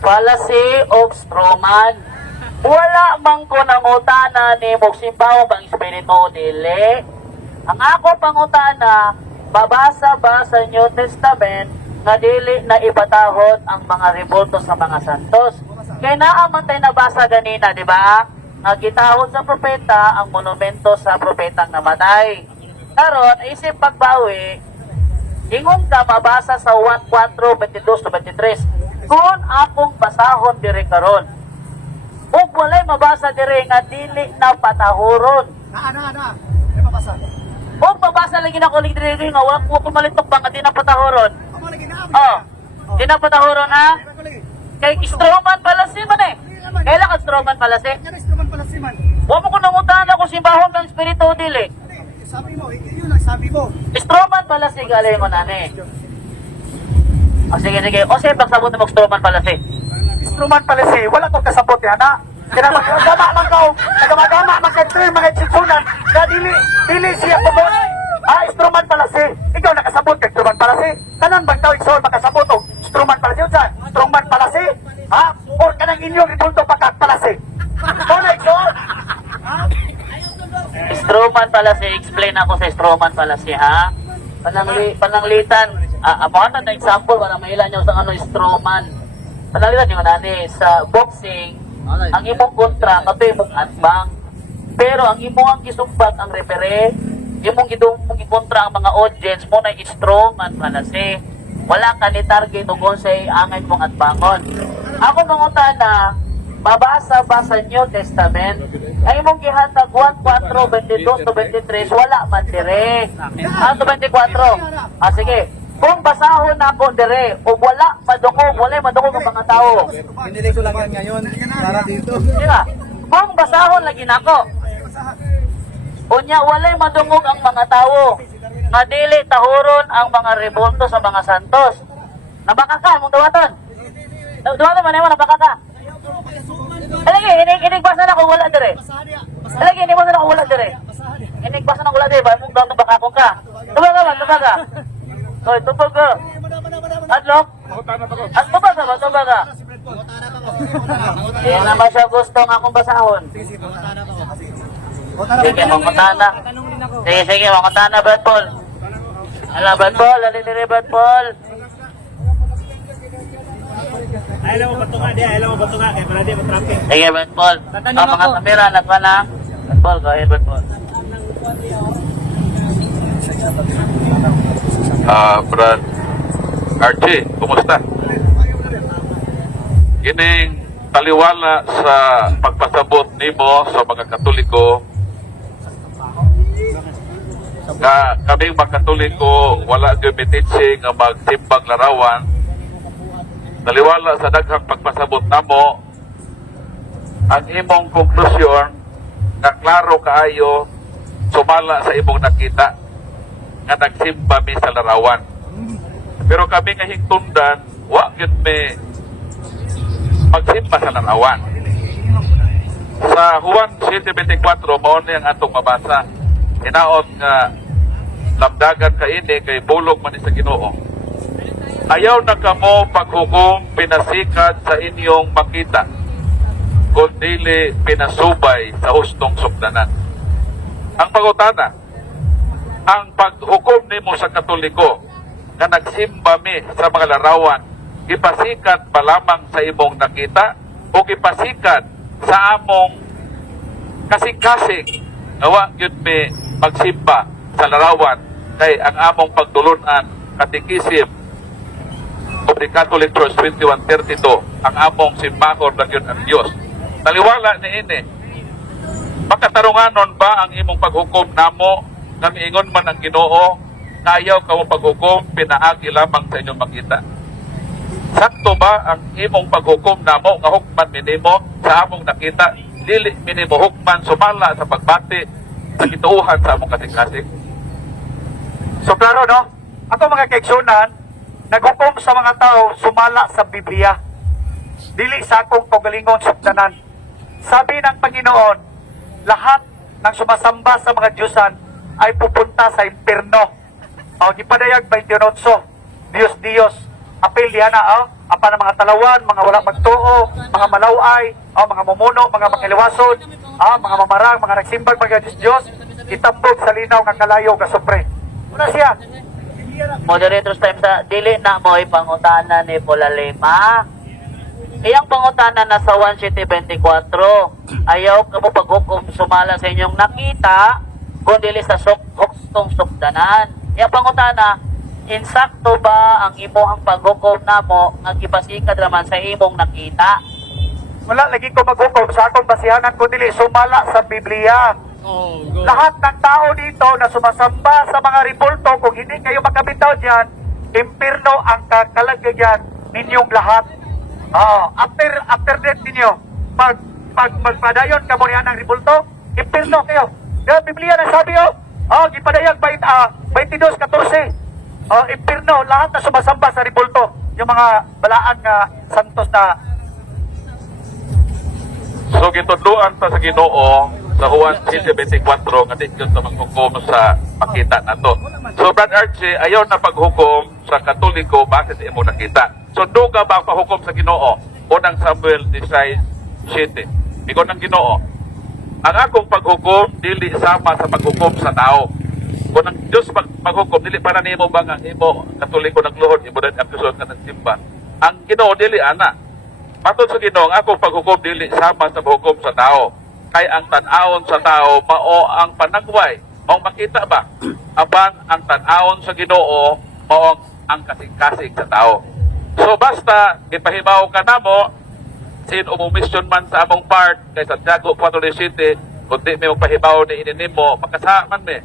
Fallacy of Stroman. Wala man ko nangutana ni Moksimbaw bang Espiritu dili. Ang ako pangutana, babasa ba sa New Testament na dili na ipatahod ang mga ribulto sa mga santos? Kaya naaman tayo nabasa ganina, di ba? Nagitahod sa propeta ang monumento sa propetang namatay. Karon, isip pagbawi, ingon ka mabasa sa 1:4:22-23. Kung akong basahon diri karon, ug walay mabasa diri nga dili na patahoron. May mabasa. Ug mabasa lagi na ko diri nga wa ko malitok ba nga di na patahoron. Di na patahoron ha? Kay Stroman pala si man eh. Kailan ka Stroman pala si? Wa mo ko nangutana kung simbahon kang espiritu dili. Sabi mo, yun ang sabi ko. Stroman pala si galing mo nani. Sige. O sige, pagsabot na mag-Stroman pala si. Instrument pala siya, wala kong kasabot yan, ha? Kaya magama man ka, nagama man ka mga chitsunan, na dili siya kumot. Instrument pala siya. Ikaw nakasabot ka, instrument pala siya. Tanan bang tao iksoon makasabot o instrument pala siya? Instrument pala siya? Or kanang inyong ribulto pakat pala siya? O na iksoon? Stroman pala si, explain ako sa Stroman pala si, ha? Pananglitan. Ako na example, wala mailan nyo sa ano, Stroman. Pananglitan yung nani, sa boxing, ang imong kontra, kato imong atbang. Pero ang imong gisumbat ang refere, imong kontra ang mga audience mo na Stroman pala si. Wala ka ni target tungkol sa angay mong atbangon. Ako mangutana, babasa ba sa New Testament ay imong gihatag 1:4:22-23 wala man dire. 24. Sige. Kung basahon na ako dire o wala madukog, wala madukog ang mga tao. Hindi ko lang yan ngayon para dito. Diba? Kung basahon lagi nako. Unya walay madungog ang mga tao. Nga dili tahuron ang mga rebulto sa mga santos. Nabaka ka mong dawaton. Dawaton man mo nabaka ka. Alagi, inigbasa na kung wala dire. Alagi, inigbasa na kung wala dire. Inigbasa na kung wala dire, ba mong dawaton baka kung ka. Tubaga. Hoy, tubaga. Adlok? Tubaga. Hindi naman siya gusto nga akong basahon. Sige, makutana. Sige, makutana, Brad Paul. Ala, Brad Paul, alin ni Brad Paul. Ayaw mo bato nga, kaya para di matraping. Sige, Brad Paul. Ang mga kamera, natwa na. Brad Paul, go ahead, Brad Paul. Brad Archie, kumusta? Kining taliwala sa pagpasabot nimo sa mga Katoliko nga kaming mga Katoliko wala gyud nga magsimbang larawan. Taliwala sa daghang pagpasabot namo ang imong konklusyon nga klaro kaayo sumala sa imong nakita nga nagsimba mi sa larawan. Pero kami nga hingtundan wa gyud mi magsimba sa larawan. Sa Juan 7:24 mao ni ang atong mabasa. Hinaot nga lamdagan kaini kay bulog man ni sa Ginoo. Ayaw na kamo paghukom pinasikat sa inyong makita, kundi pinasubay sa hustong sugdanan. Ang pangutana, ang paghukom nimo sa Katoliko nga nagsimba mi sa mga larawan, ipasikat ba lamang sa imong nakita o ipasikat sa among kasing-kasing nawa yun mi magsimba sa larawan kay ang among pagtulunan katikisim of the Catholic Church 2132 ang among simbahon na yun ang Diyos. Taliwala ni ini, makatarunganon ba ang imong paghukom namo na miingon man ang Ginoo na ayaw ka mo paghukom pinaagi lamang sa inyong makita? Sakto ba ang imong paghukom namo nga hukman minimo sa among nakita, dili minimo hukman sumala sa pagbati sa gituuhan sa among kasing-kasing? So klaro no? Ako mga kaigsunan, naghukom sa mga tao sumala sa Biblia. Dili sa akong kaugalingon sugdanan. Sabi ng Panginoon, lahat ng sumasamba sa mga Diyosan ay pupunta sa impierno. O gipadayag 28, Diyos, apel diha na, apa ng mga talawan, mga wala magtuo, mga malaway, mga mumuno, mga makiliwason, mga mamarang, mga nagsimbag, mga Diyos, itambog sa linaw nga kalayo nga sobre. Una siya. Moderator's time sa dili na mo pangutana ni Polalema. Iyang pangutana na sa 1:24. Ayaw ka mo paghukom sumala sa inyong nakita kundi sa hustong sukdanan. Iyang pangutana, insakto ba ang imong paghukom namo ang ipasikat naman sa imong nakita? Wala lagi ko maghukom sa akong basihanan kundi sumala sa Biblia. Lahat ng tao dito na sumasamba sa mga ribulto, kung hindi kayo makabitaw dyan, impirno ang kakalagayan ninyong lahat. After death ninyo, pag magpadayon ka mo niyan ng ribulto, impirno kayo. Yung Biblia na sabi gipadayag 22:14. Impirno, lahat na sumasamba sa ribulto, yung mga balaan nga santos na. So gitudluan ta sa Ginoo sa Juan 7:24 nga di gyud ta maghukom sa makita nato. So Brad Archie, ayaw na paghukom sa Katoliko base sa imong nakita. So duga ba ang paghukom sa Ginoo? Unang Samuel 16:7. Ingon ng Ginoo, ang akong paghukom dili sama sa paghukom sa tao. Kung ang Diyos maghukom, dili para nimo ba nga imo Katoliko nagluhod, imo din ang Diyos ka nagsimba. Ang Ginoo dili ana. Matod sa Ginoo, ang akong paghukom dili sama sa paghukom sa tao. Kay ang tan-awon sa tao mao ang panagway, mao makita ba? Abang ang tan-awon sa Ginoo mao ang kasing-kasing sa tao. So basta ipahibaw ka namo sin umumission man sa among part kay Santiago 4:17 kundi may magpahibaw ni ininimo makasaman mi.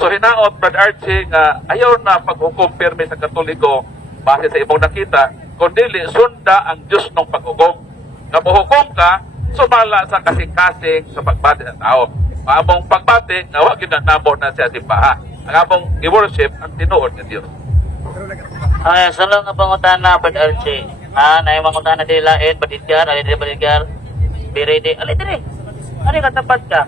So hinaot Brad Archie nga ayaw na paghukom pirmi sa Katoliko base sa imong nakita kundi sunda ang Dios ng paghukom. Nga mohukom ka sumala sa kasing-kasing sa pagbati ng tao. Maamong pagbati nga wa ginanamo na siya simbaha. Ang among i-worship ang tinuod ng Dios. Okay, sunod nga pangutana Brad Archie. Na yung pangutana dili lain Badidgar, ali dili Badidgar. Birede, ali dili. Ari katapat ka.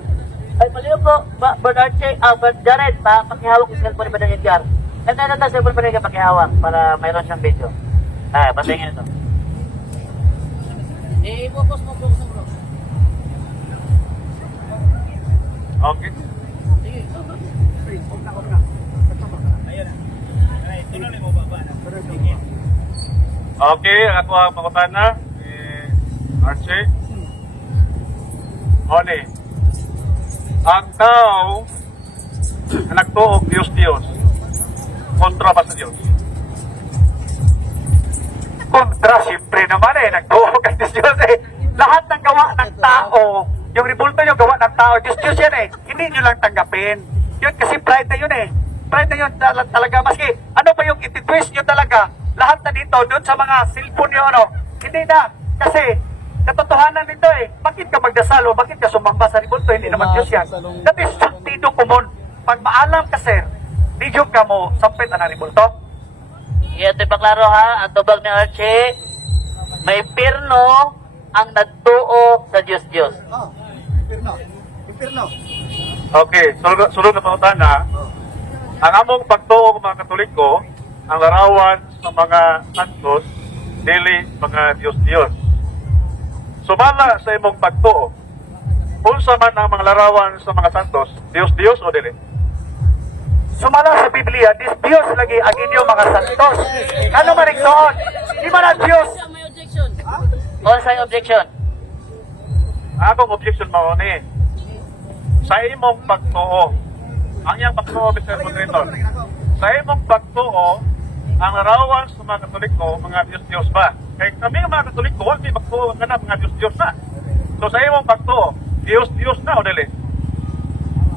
Ay maliw ko, Brad Archie, Brad Jared, pakihawak yung cellphone ni Badidgar. Ito na cellphone pa rin pakihawak para mayroon siyang video. Ay, patingin ito. I-focus mo, bro. Okay. Okay, ako ang pangutana ni Archie. Oni, ang tao na nagtuog Diyos, kontra ba sa Diyos? Kontra, siyempre naman nagtuog ang Diyos Lahat ng gawa ng tao, yung rebulto yung gawa ng tao, Diyos yan Hindi nyo lang tanggapin. Yun kasi pride na yun Pride na yun talaga. Maski, ano ba yung ititwist nyo talaga? Lahat na dito, doon sa mga cellphone nyo, hindi na. Kasi, katotohanan nito Bakit ka magdasal o bakit ka sumamba sa rebulto? Hindi naman Diyos yan. That is sentido common. Pag maalam ka, sir, di dyo ka mo sampit na rebulto. Ito ipaklaro ha, ang tubag ni Archie, may pirno ang nagtuo sa Diyos. Okay, sulod na pangutana. Ang among pagtuog mga Katoliko, ang larawan sa mga santos, dili mga Diyos-Diyos. Sumala sa imong pagtuo, unsa man ang mga larawan sa mga santos, Diyos-Diyos o dili? Sumala sa Biblia, Diyos lagi ang inyong mga santos. Ano man igsoon? Di man ang Diyos. O sa objection? Akong objection mao ni sa imong pagtuo. Ang iyang pagtuo, Mr. Moderator. Sa imong pagtuo, ang larawan sa mga Katoliko, mga Diyos-Diyos ba? Kaya kami mga Katoliko, huwag may pagtuo ka na mga Diyos-Diyos na. So sa imong pagtuo, Diyos-Diyos na o dili?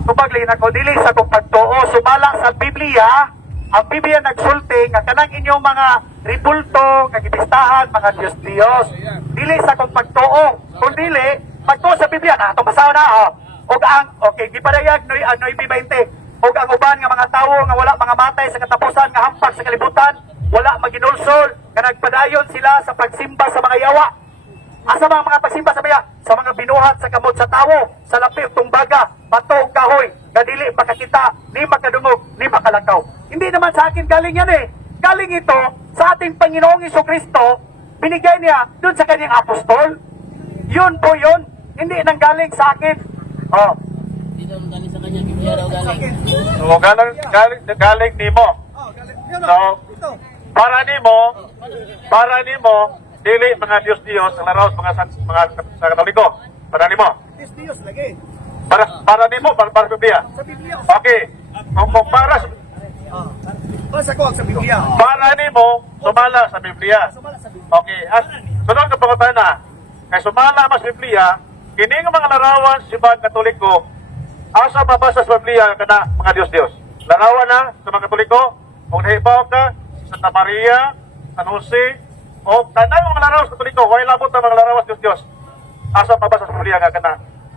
Tumaglin ako, dili sa kong pagtuo. Sumala sa Biblia, ang Biblia nagsulti nga kanang inyong mga ribulto, kagipistahan, mga Diyos-Diyos. Dili sa kong pagtuo. Kung dili, pagtuo sa Biblia, itong basaw na, Og ang, okay, gipadayag, noy 20. Og ang uban nga mga tawo nga wala mga matay sa katapusan nga hampak sa kalibutan, wala maginulsol, nga nagpadayon sila sa pagsimba sa mga yawa. Asa mga pagsimba sa mga? Sa mga binuhat sa kamot sa tawo, sa lapi ug tumbaga, bato ug kahoy, nga dili makakita, ni makadungog, ni makalakaw. Hindi naman sa akin galing yan Galing ito sa ating Panginoong Jesucristo, binigay niya dun sa kanyang apostol. Yun po yun, hindi nang galing sa akin. So, galing nimo. So, para nimo, dili mga Diyos-Diyos ang laraw sa mga sa Katoliko. Para nimo. Diyos lagi. Para nimo, para Biblia. Sa Biblia. Okay. Kung para Basta ko sa Biblia. para nimo, sumala sa Biblia. Okay. At sunod na pangutana. Kay sumala mas Biblia, kini nga mga larawan sa ibang Katoliko, asa mabasa sa Biblia kana mga Diyos-Diyos. Larawan na sa mga Katoliko, kung nahibaw ka, Santa Maria, San Jose, o tanang mga larawan sa Katoliko, way labot na mga larawan sa Diyos-Diyos. Asa mabasa sa Biblia nga kana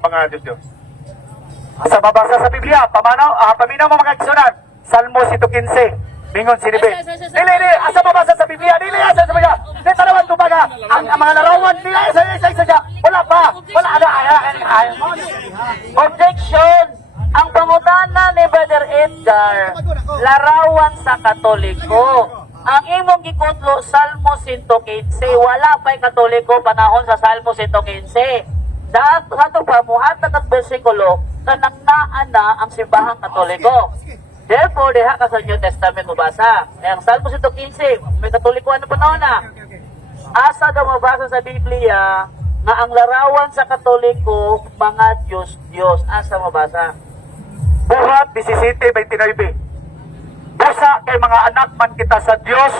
mga Diyos-Diyos. Asa mabasa sa Biblia, paminaw mo mga kisunan, Salmo 115. Mingon si Ribe. Dili, asa mabasa sa Biblia? Dili, asa sa Biblia? Dili, tanawan tubaga. Ang mga larawan, dili, isa. Wala pa. Wala, Objection! Ang pangutana ni Brother Edgar, larawan sa Katoliko. Ang imong gikutlo, Salmo 115, wala pa'y Katoliko panahon sa Salmo 115. Dato pa, muhatag at bersikulo, kanang naana ang simbahang Katoliko. Therefore, diha ka sa New Testament mabasa. Ang Salmo 115, may Katoliko ano panahon na? Asa ka mabasa sa Biblia nga ang larawan sa Katoliko, mga Diyos-Diyos. Asa mabasa? Buhat 17:29. Busa kay mga anak man kita sa Dios,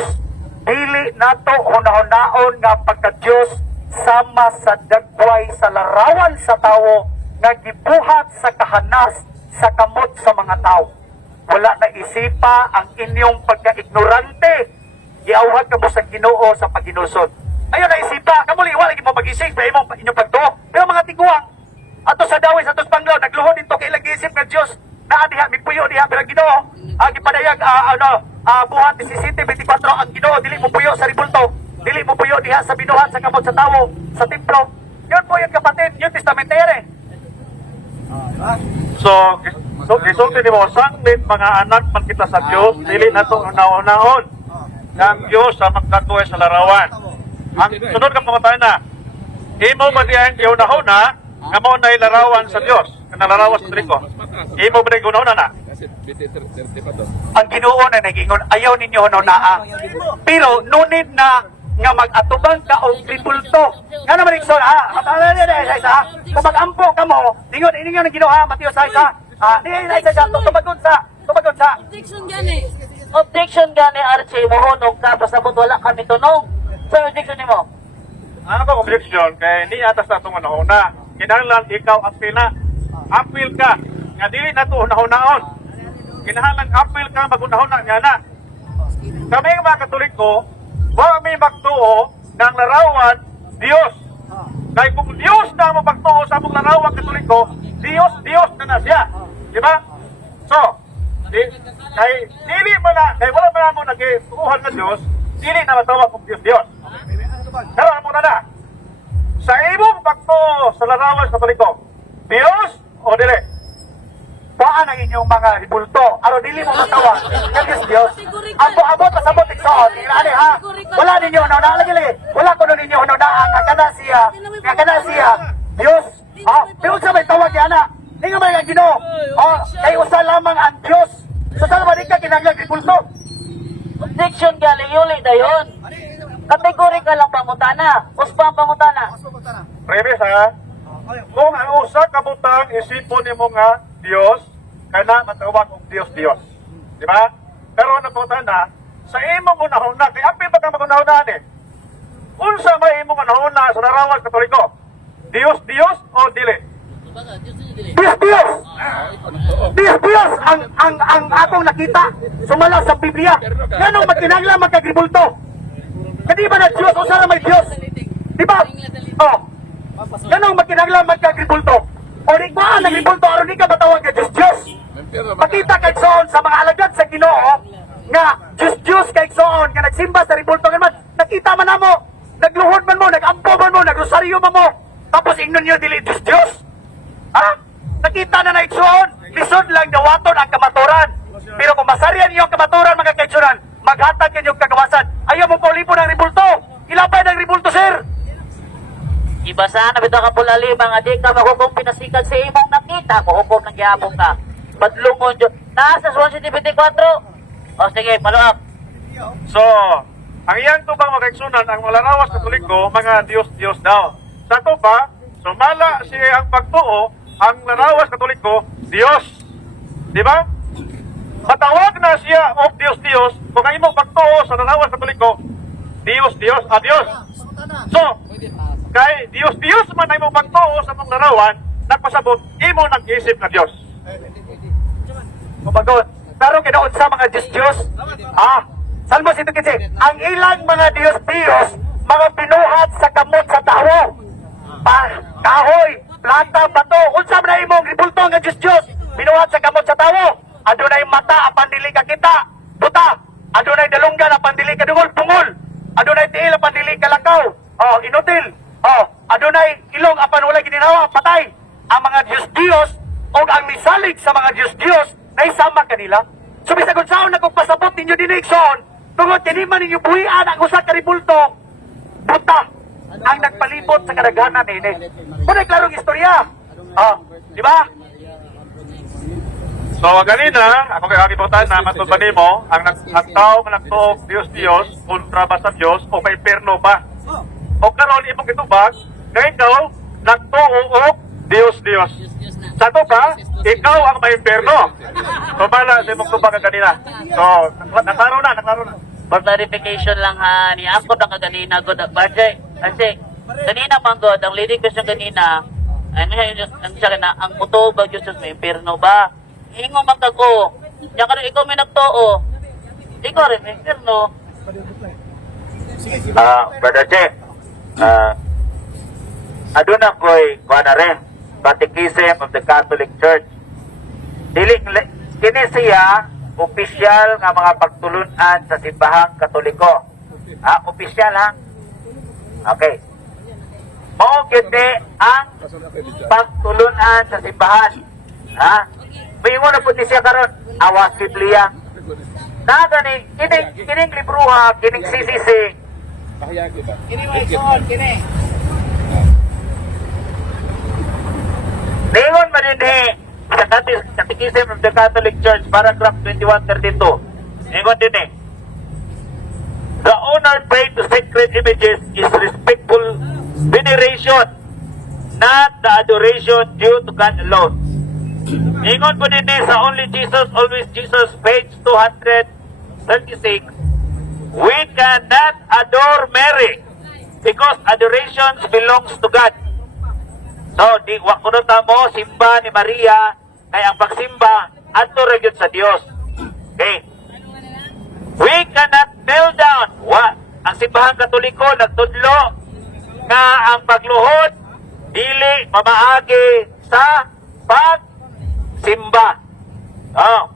dili nato hunahon-naon nga pagka-Dios sama sa dagway sa larawan sa tawo nga gibuhat sa kahanas sa kamot sa mga tao. Wala na isipa ang inyong pagka-ignorante. Giawhag ka mo sa Ginoo sa paginusod. Ayun na isipa, kamuli wala gyud mo mag-isip sa inyong pagtuo. Pero mga tiguang ato sa dawis ato sa Panginoon nagluhod dito kay lag-isip nga Dios na diha mipuyo diha pero Ginoo gipadayag buhat 17:24 ang Ginoo dili mo puyo sa ribulto, dili mo puyo diha sa binuhat sa kamot sa tawo sa templo. Yun po yun kapatid, yung testamentary. So gisulti nimo sanglit mga anak man kita sa Dios, dili nato naon-naon ng Dios sa magkatuoy sa larawan. Ang sunod ka pangutana, imo ba diyan giunahuna nga mo na larawan sa Dios, kana larawan sa Katoliko? Imo ba diyan giunahuna na? Ang Ginoo na nagingon ayaw ninyo naa. Pero nunid na nga mag-atubang ka og tribulto. Nga naman Ikson, ha? Isa, kung mag-ampo ka mo, ingon ang ginawa, Mateo sa isa. Di na isa siya, tumagon sa. Objection gani Archie, mohonong ka, pasabot wala kami tunong. So, objection ni mo? Ako objection kay ni atas na itong una. Kinahanglan ikaw apil na. Apil ka. Nga dili na ito unahon-naon. Kinahanglan apil ka mag-unahon nga na. Kami mga Katoliko, wa may magtuo ng larawan Dios. Kaya kung Dios na mo magtuo sa mong larawan Katoliko, Dios na siya. Di ba? So, kay dili mo na, kay wala mo na mo nag-tuuhan na Dios, dili na matawag kong Dios. Pero ano mo na sa imong pagtuo sa larawan sa Katoliko, Dios o dili? Paan ang inyong mga ribulto? Aro dili mo matawag. Nga Diyos. Ambo-ambo pasabot Ikson. Tingnan ha. Wala ninyo na lagi. Wala ko ninyo na nga kana siya. Diyos. Diyos sa may tawag yan na. Hindi nga may Ginoo. Kay usa lamang ang Diyos. So saan ba di ka kinaglag ribulto? Objection gali, yuli na yun. Kategorikal lang pangutana. Uspa ang pangutana. Premise ha? Kung ang usa ka butang isipon nimo nga Dios, kana matawag og Dios. Di ba? Pero napunta na, sa imong unahuna, kay apil ba kang magunahuna ni? Unsa may imong unahuna sa larawan Katoliko? Dios o dili? Diyos ang akong nakita sumala sa Biblia. Ganong magkinanglan magkagribulto. Kadi ba na Diyos o sana may Diyos? Di ba? Ganong magkinanglan magkagribulto. O di ba ang nagribulto aron di ka matawag nga Diyos? Makita kay Soon sa mga alagad sa Ginoo nga Diyos kay Soon nga nagsimba sa ribulto man. Nakita man namo, nagluhod man mo, nagampo man mo, nagrosaryo man mo. Tapos ingnon niyo dili Diyos. Nakita na na Ikson, lisod lang dawaton ang kamaturan. Pero kung masarian niyo ang kamaturan, mga kaigsunan, maghatag niyo ang kagawasan. Ayaw mo paulipon ang ribulto. Ilapay ng ribulto, sir. Ibasa na bitaw ka pulali, mga di ka mahukom pinasikan sa imong nakita, mahukom ng gihapon ka. Badlungon dyan. Nasa 174. O sige, follow up. So, ang iyang tubang makaigsunan, ang malarawas Katoliko, mga Dios daw. Sa tuba, sumala siya ang pagtuo, ang larawas Katoliko, Dios. Di ba? Matawag na siya of Dios, kung ang imong pagtuo sa larawas Katoliko, Dios. So, kay Dios man ay imong pagtuo sa mong larawan, nagpasabot, imo nag-isip na Dios. Kumagot. Pero kinoon sa mga Diyos. Saan mo sito kasi? Ang ilang mga Diyos, mga binuhat sa kamot sa tao. Kahoy, planta, bato. Unsa man na imong ribulto nga Diyos. Binuhat sa kamot sa tao. Adunay mata, apan dili ka kita. Buta. Adunay dalunggan, apan dili ka dungol, pungol. Adunay tiil, apan dili ka lakaw. Inutil. Adunay ilong, apan wala gininawa, patay. Ang mga Diyos o ang misalig sa mga Diyos na isama kanila. So bisag unsaon nagpasabot ninyo dinhi Ikson, tungod kini man ninyo buhian ang usa ka ribulto, buta ang nagpalibot sa kadaghanan nini. Kunay klarong istorya. Di ba? So, ganina, ako kay Hakibutan na matulban nimo ang tao nga nagtuog Dios, kontra ba sa Dios o may perno ba? O karon imong gitubag, kay ikaw nagtuo og Dios. Sa to ba, ikaw ang may perno. So, bala sa imong tubag kanina. So, naklaro na. For clarification lang ha, ni ako na kaganina God Barjay. Kasi kanina man God, ang leading question kanina, ang muto ba Diyos may perno ba? Hingo magkago. Diyan ka rin ikaw may nagtoo. Ikaw rin may perno. Brother Jack, aduna ko'y kuha na rin, Catechism of the Catholic Church. Kini siya, opisyal nga mga pagtulunan sa simbahang Katoliko. Opisyal ha? Okay. Mao gindi ang pagtulunan sa simbahan. May mo na po siya karon, awas Biblia. Nagani, kining libruha, kining CCC. Ningon man hindi sa Catechism of the Catholic Church, paragraph 2132. Ningon din The The honor paid to sacred images is respectful veneration, not the adoration due to God alone. Ingon po din sa Only Jesus, Always Jesus, page 236, we cannot adore Mary because adoration belongs to God. So, di wakunuta mo, simba ni Maria, kay ang pagsimba, ato ra sa Dios. Okay? We cannot kneel down. Ang simbahang Katoliko nagtudlo nga ang pagluhod dili mamaagi sa pagsimba. Oh.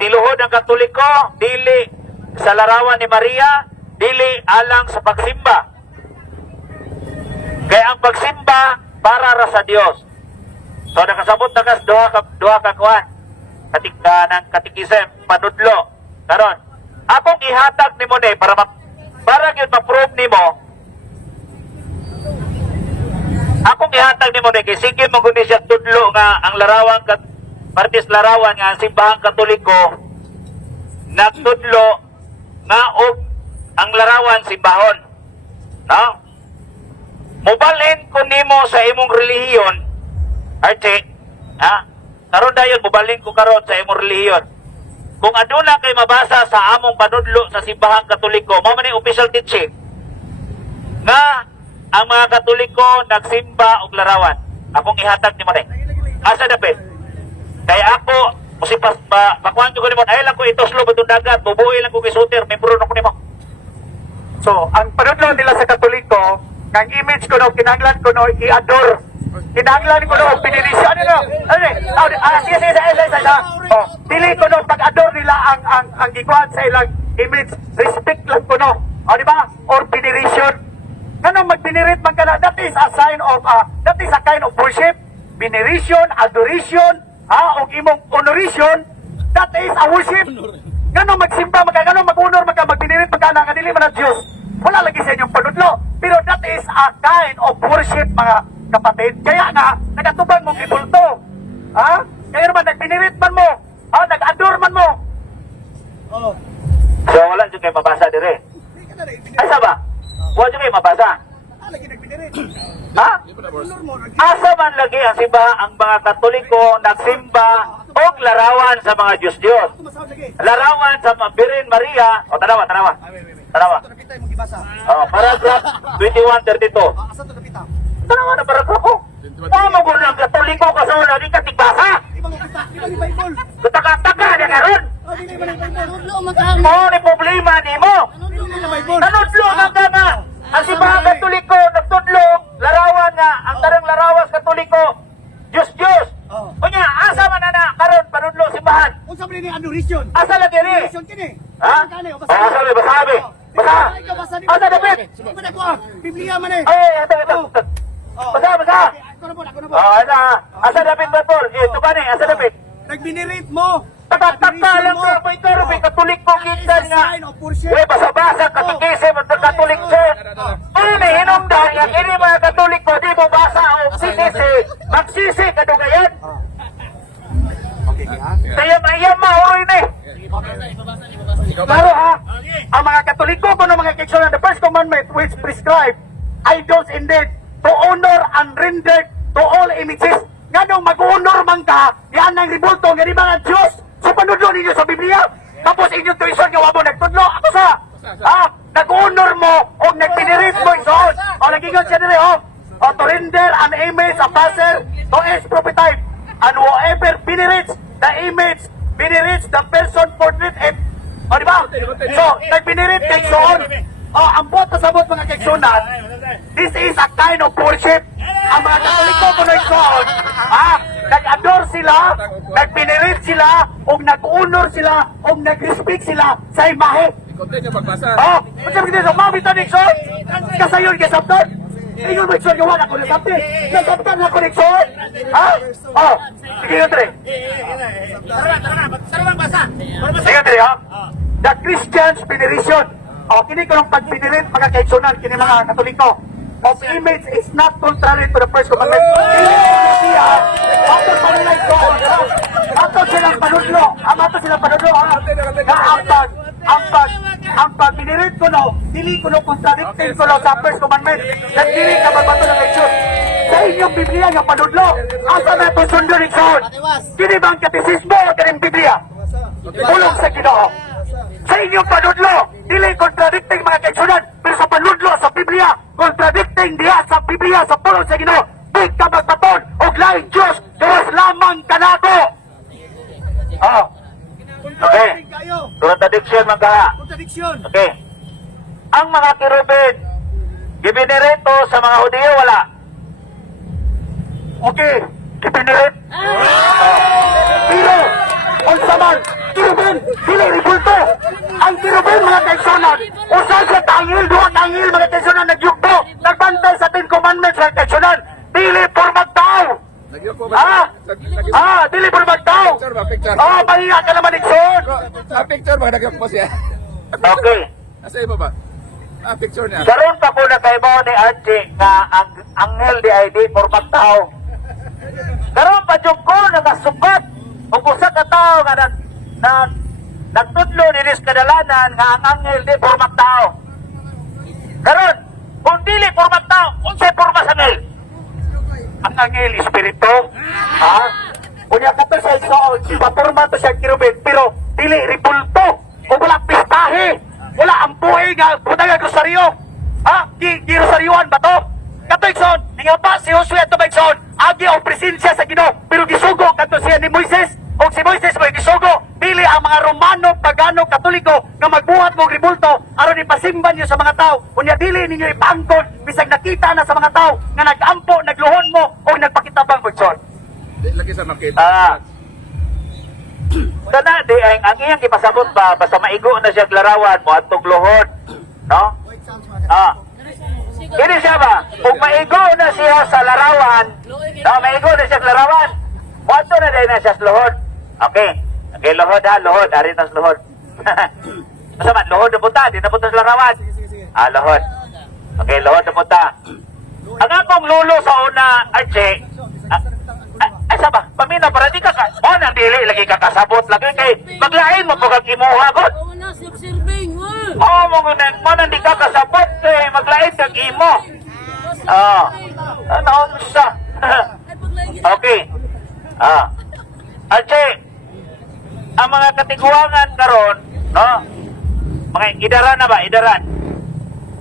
Diluhod ang Katoliko dili sa larawan ni Maria, dili alang sa pagsimba. Kaya ang pagsimba para ra sa Dios. So nakasabot na kas duha ka kuan. Ng katikisem panudlo. Karon, akong ihatag nimo ni para gyud ma-prove nimo. Akong ihatag nimo ni kay sige mo guni siya tudlo nga ang larawan partis larawan nga ang simbahang Katoliko nagtudlo nga og ang larawan simbahon. No? Mubalhin ko nimo sa imong relihiyon, Archie, ha? Karon dayon mubalhin ko karon sa imong relihiyon. Kung aduna kay mabasa sa among panudlo sa simbahang Katoliko, mao man ang official teaching nga ang mga Katoliko nagsimba og larawan. Akong ihatag nimo ni. Asa dapit? Kay ako musipas pakuan ko nimo ay lang ko itoslo batong dagat, bubuhi lang ko kay shooter, membro na ko nimo. So, ang panudlo nila sa Katoliko, ang image ko no, kinahanglan ko no, i-adore. Kinahanglan ko no, pinilisyon. Sige, oh, dili ko no, pag-adore nila ang gikuhan sa ilang image, respect lang ko no. O, di ba? Or veneration. Ganun, mag-venerate man ka na, that is a sign of, that is a kind of worship. Veneration, adoration, o imong honoration, that is a worship. Ganun, magsimba, ganun, mag-honor, mag-venerate, mag-dili man ang Diyos. Wala lagi sa inyong panudlo. Pero that is a kind of worship, mga kapatid. Kaya nga, nagatubang mong ibulto. Ha? Kaya naman, nag-venerate man mo. Nag-adore man mo. So wala jud kay mabasa dire. Asa ba? Wala jud kay mabasa. Ha? Asa man lagi ang simba ang mga Katoliko nagsimba og larawan sa mga Diyos. Larawan sa Birhen Maria. O tanawa. Paragraph 2132. Tanawa na paragraph ko. Tama mo ng Katoliko kasi wala rin katigbasa. Kutaka-taka niya karon. Ni problema ni mo. Nanudlo ng gama. Ang simbahang Katoliko nagtudlo larawan nga ang tarang larawas Katoliko Diyos. Kunya asa man na karon panudlo simbahan. Unsa man ni adoration? Asa lagi ni? Adoration kini. Ha? Asa ni basabi? Basa. Asa dapat? Biblia man eh. Ay, ito. Basa. Ako na po. Asa dapat ba tol? Ito ba ni? Asa dapat? Nag-venerate mo. Tatataka lang ka pa ikaw, may Katoliko kita nga. May basa-basa, katikisip at Katolik church. Ano hinumdang nga, kini mga Katoliko, di mo basa o sisisi, magsisi ka dugayan. Kaya mauroy na eh. Klaro ha, ang mga Katoliko kuno mga kaigsoonan, the first commandment which prescribe idols indeed to honor and render to all images. Ganong mag-honor man ka, yan ang ribulto nga di mga Diyos. So panudlo ninyo sa Biblia, tapos inyong tuition nga wamo nagtudlo. Ako sa, nag-honor mo o nag-venerate mo isoon. O nag-ingon siya nila, to render an image, a passer, to is prototype. And whoever venerates the image, venerates the person portrait. O di ba? So, nag-venerate kay Soon. Ang boto sa mga kaigsunan, this is a kind of worship. Ang mga Katoliko kuno Soon, nag-adore sila, nag-venerate sila, o nag-honor sila, o nag-respect sila sa imahe. Kasi mga mabito ni Soon, kasayon kasabtan. Ingon mo Soon, gawa na ko ng sabti. Nasabtan na ko ni Soon. Sige yun, Tre. Sige, Tre, The Christian's veneration. Kini ko ng pag-venerate mga kaigsunan, kini mga Katoliko. of image is not contrary to the first commandment. Ato pa nila ito. Ato silang panudlo. Ato silang panudlo. Ang pag-binirit ko no, dili ko no contradicting ko no sa first commandment. Nagdili ka magbato ng Diyos. Sa inyong Biblia nga panudlo, asa na ito sundo rin soon? Kini ba ang katisismo o kaning Biblia? Pulong sa Ginoo. Sa inyong panudlo, dili contradicting mga kaigsunan, pero sa panudlo sa Biblia, contradicting diya sa Biblia sa pulong sa Ginoo. Di ka magbaton og laing Diyos, Diyos lamang kanako. Okay. Contradiction man ka. Okay. Ang mga kirubin, gibinireto sa mga Hudiyo, wala. Okay, kipinirit. Pero, unsa man, kirubin, dili ribulto. Ang kirubin mga kaigsunan, usa sa tangil, duha tangil mga kaigsunan nagyugto, nagbantay sa 10 commandments mga kaigsunan, dili por magtao. Dili por magtao. Mahiya ka naman igsoon. Picture ba nagap mo siya? Okay. Nasa iba ba? Picture niya. Karon pa po nakaibaw ni Archie nga ang anghel di ID for magtao. Karon pa jud ko nakasubat og usa ka tawo nga nagtudlo dinis kadalanan nga ang anghel di for magtao. Karon kung dili for magtao, unsay porma sa anghel? Ang angel, espiritu. Unya ka to sa igsoon, si paturma to siya kirubin, pero dili ribulto. O wala pistahe. Wala ang buhay nga, punta nga rosaryo. Girosaryoan ba to? Kato igsoon, nga ba si Josue ato ba igsoon? Agi ang presensya sa Ginoo, pero gisugo kato siya ni Moises. O si Moises mo gisugo, dili ang mga Romano, Pagano, Katoliko nga magbuhat mo ribulto aron ipasimban niyo sa mga tao. Unya dili ninyo ipangkon bisag nakita na sa mga tao nga nagampo, nagluhon mo o nagpakitabang mo igsoon. Di lagi sa makita. Kana di ang iyang ipasabot ba basta maigo na siya larawan mo at tuglohon, no? Kini siya ba? Kung maigo na siya sa larawan, no, maigo na siya sa larawan, wato na dahil na siya sa lohod. Okay. Okay, lohod ha, lohod. Ari na sa lohod. Masama, lohod na punta, di na punta sa larawan. Lohod. Okay, lohod na punta. Ang akong lulo sa una, Archie, ay saba, pamina para di ka nang dili lagi ka kasabot lagi kay maglain mo pag imuha god. Mo nang di ka kasabot kay maglain kag imo. Ano sa? Okay. Archie, ang mga katiguangan karon, no? Mga idaran na ba? Idaran.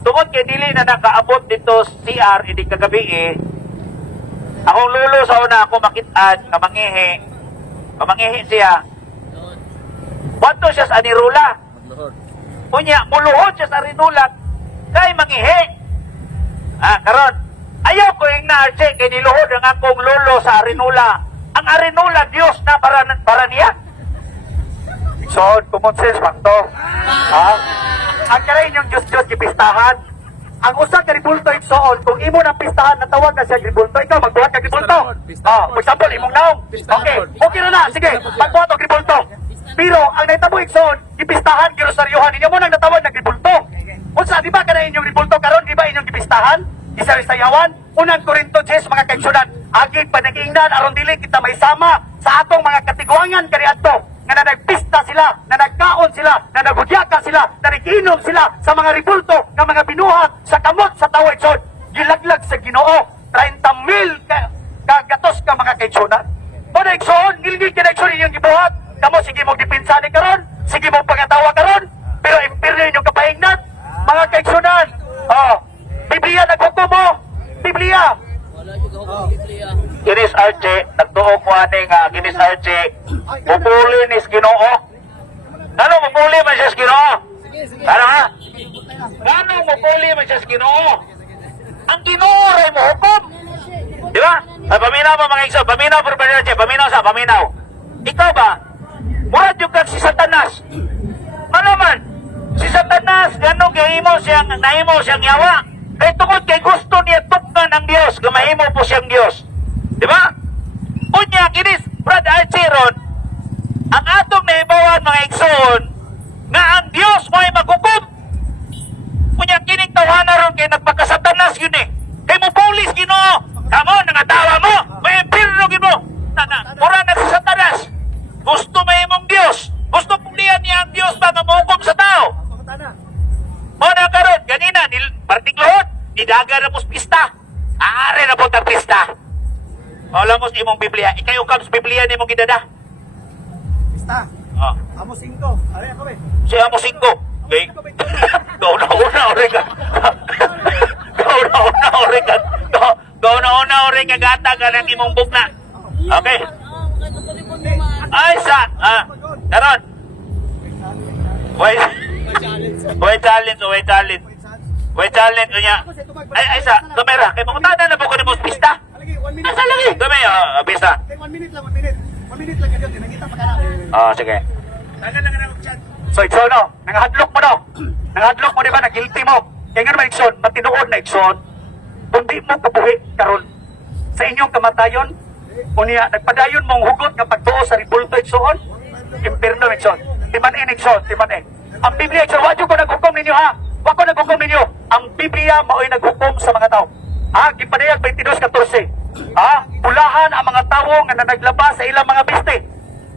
Tungod kay dili na nakaabot dito CR hindi kagabi akong lulo sa una ako makitaan nga mangihi siya. Wanto siya sa anirula. Unya, muluhod siya sa rinula kay mangihi. Karon, ayaw ko yung na-arche kay niluhod ang akong lulo sa arinula. Ang arinula, Diyos na para niya. So, common sense bang to? Ang kaya inyong Diyos gipistahan. Ang usa ka ribulto igsoon, kung imo na pistahan natawag na siya ribulto, ikaw magbuhat ka ribulto. For example, imong naong. Okay na. Sige, magbuhat og ribulto. Pero ang naitabo igsoon, gipistahan, girosaryuhan ninyo mo nang natawag na ribulto. Unsa di ba kana inyong ribulto karon, di ba inyong gipistahan? Isa-isayawan, unang Korinto 10 mga kaigsunan, agig panagingnan aron dili kita maisama sa atong mga katiguangan kaniadto nga nagpista sila, na nagkaon sila, na naghudyaka sila, na nagiinom sila sa mga ribulto ng mga binuhat sa kamot sa tawo igsoon. Gilaglag sa Ginoo 30,000 kagatos ka mga kaigsunan. O na igsoon, ngilingig ka na igsoon inyong gibuhat. Kamo sige mong dipinsani karon, sige mong pangatawa karon, pero impiryo inyong kapahingnat mga kaigsunan. Biblia naghukom mo. Biblia. Ginis Archie, nagtuo ko ani nga Ginis Archie, mupuli ni Ginoo. Ano mupuli man siya sa Ginoo? Ano ha? Ano mupuli man siya sa Ginoo? Ang Ginoo ray mo hukom. Di ba? Paminaw pa mga igsoon, paminaw por Archie, paminaw. Ikaw ba? Murad yung kag si Satanas. Ano man? Si Satanas, gano'ng naimo siyang yawa. Kaya tungkol kay gusto niya tuknan ang Diyos, gamahimo po siyang Diyos. Di ba? Unya, kinis, Brad Archiron, ang atong naibawan mga igsoon, nga ang Diyos mo ay maghukom. Unya, kining tawanan ron kay nagpakasatanas yun daga na pos pista. Aare na po tag pista. Alam mo sa imong Biblia, ikayo kam sa Biblia ni mong gidada. Pista. Oh. Amo 5. Are ako be. Siya mo 5. Okay. Gauna-una oregan. Gauna-una oregan. Gauna-una oregan gata ka ng imong bugna. Okay. Ay sa karon. Wait challenge niya. Ay sa kamera kay mo tada na po ko ni mo pista. Asa lagi? Dami pista. 1 minute lang, 1 minute. 1 minute lang kadyo tinangita pa kana. Sige. Tagan lang ako chat. So, Ikson, no? Nangahadlok mo, no? Nangahadlok mo, di ba? Nag-guilty mo. Kaya nga naman, Ikson, matinuod na, Ikson, kung di mo kabuhi karon sa inyong kamatayon, unya, nagpadayon mong hugot nga pagtuo sa ribulto, Ikson, impirno, Ikson. Timan-in, Ikson, timan-in. Ang Biblia, Ikson, wadyo ko naghukom ninyo, ha? Wako naghukom ninyo. Ang Biblia, mao'y naghukom sa mga tao. Ha? Gipadayag 22:14. Ha? Pulahan ang mga tao nga naglabas sa ilang mga biste.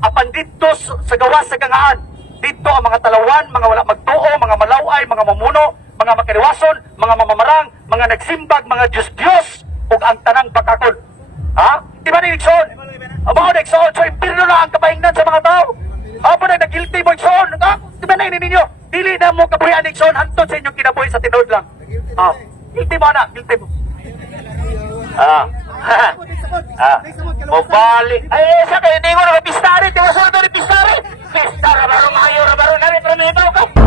Apan dito sa gawas sa gangaan, dito ang mga talawan, mga wala magtuo, mga malaway, mga mamuno, mga makaliwason, mga mamamarang, mga nagsimbag, mga Diyos-Diyos, ug ang tanang bakakon. Ha? Di ba ni Nixon? Aba ko Nixon, so impirno na ang kapahingnan sa mga tao. Aba na nag-guilty mo Nixon. Ha? Di ba na ninyo? Dili na mo kabuhian Nixon, hantod sa inyong kinabuhi sa tinod lang. Ha? Guilty mo na, guilty mo. Mabalik. Ay, sa kayo, hindi ko nakapistari. Tiwasunod na rin pistari. Pista, rabaro, mayo, rabaro, nari, pero may ikaw ka.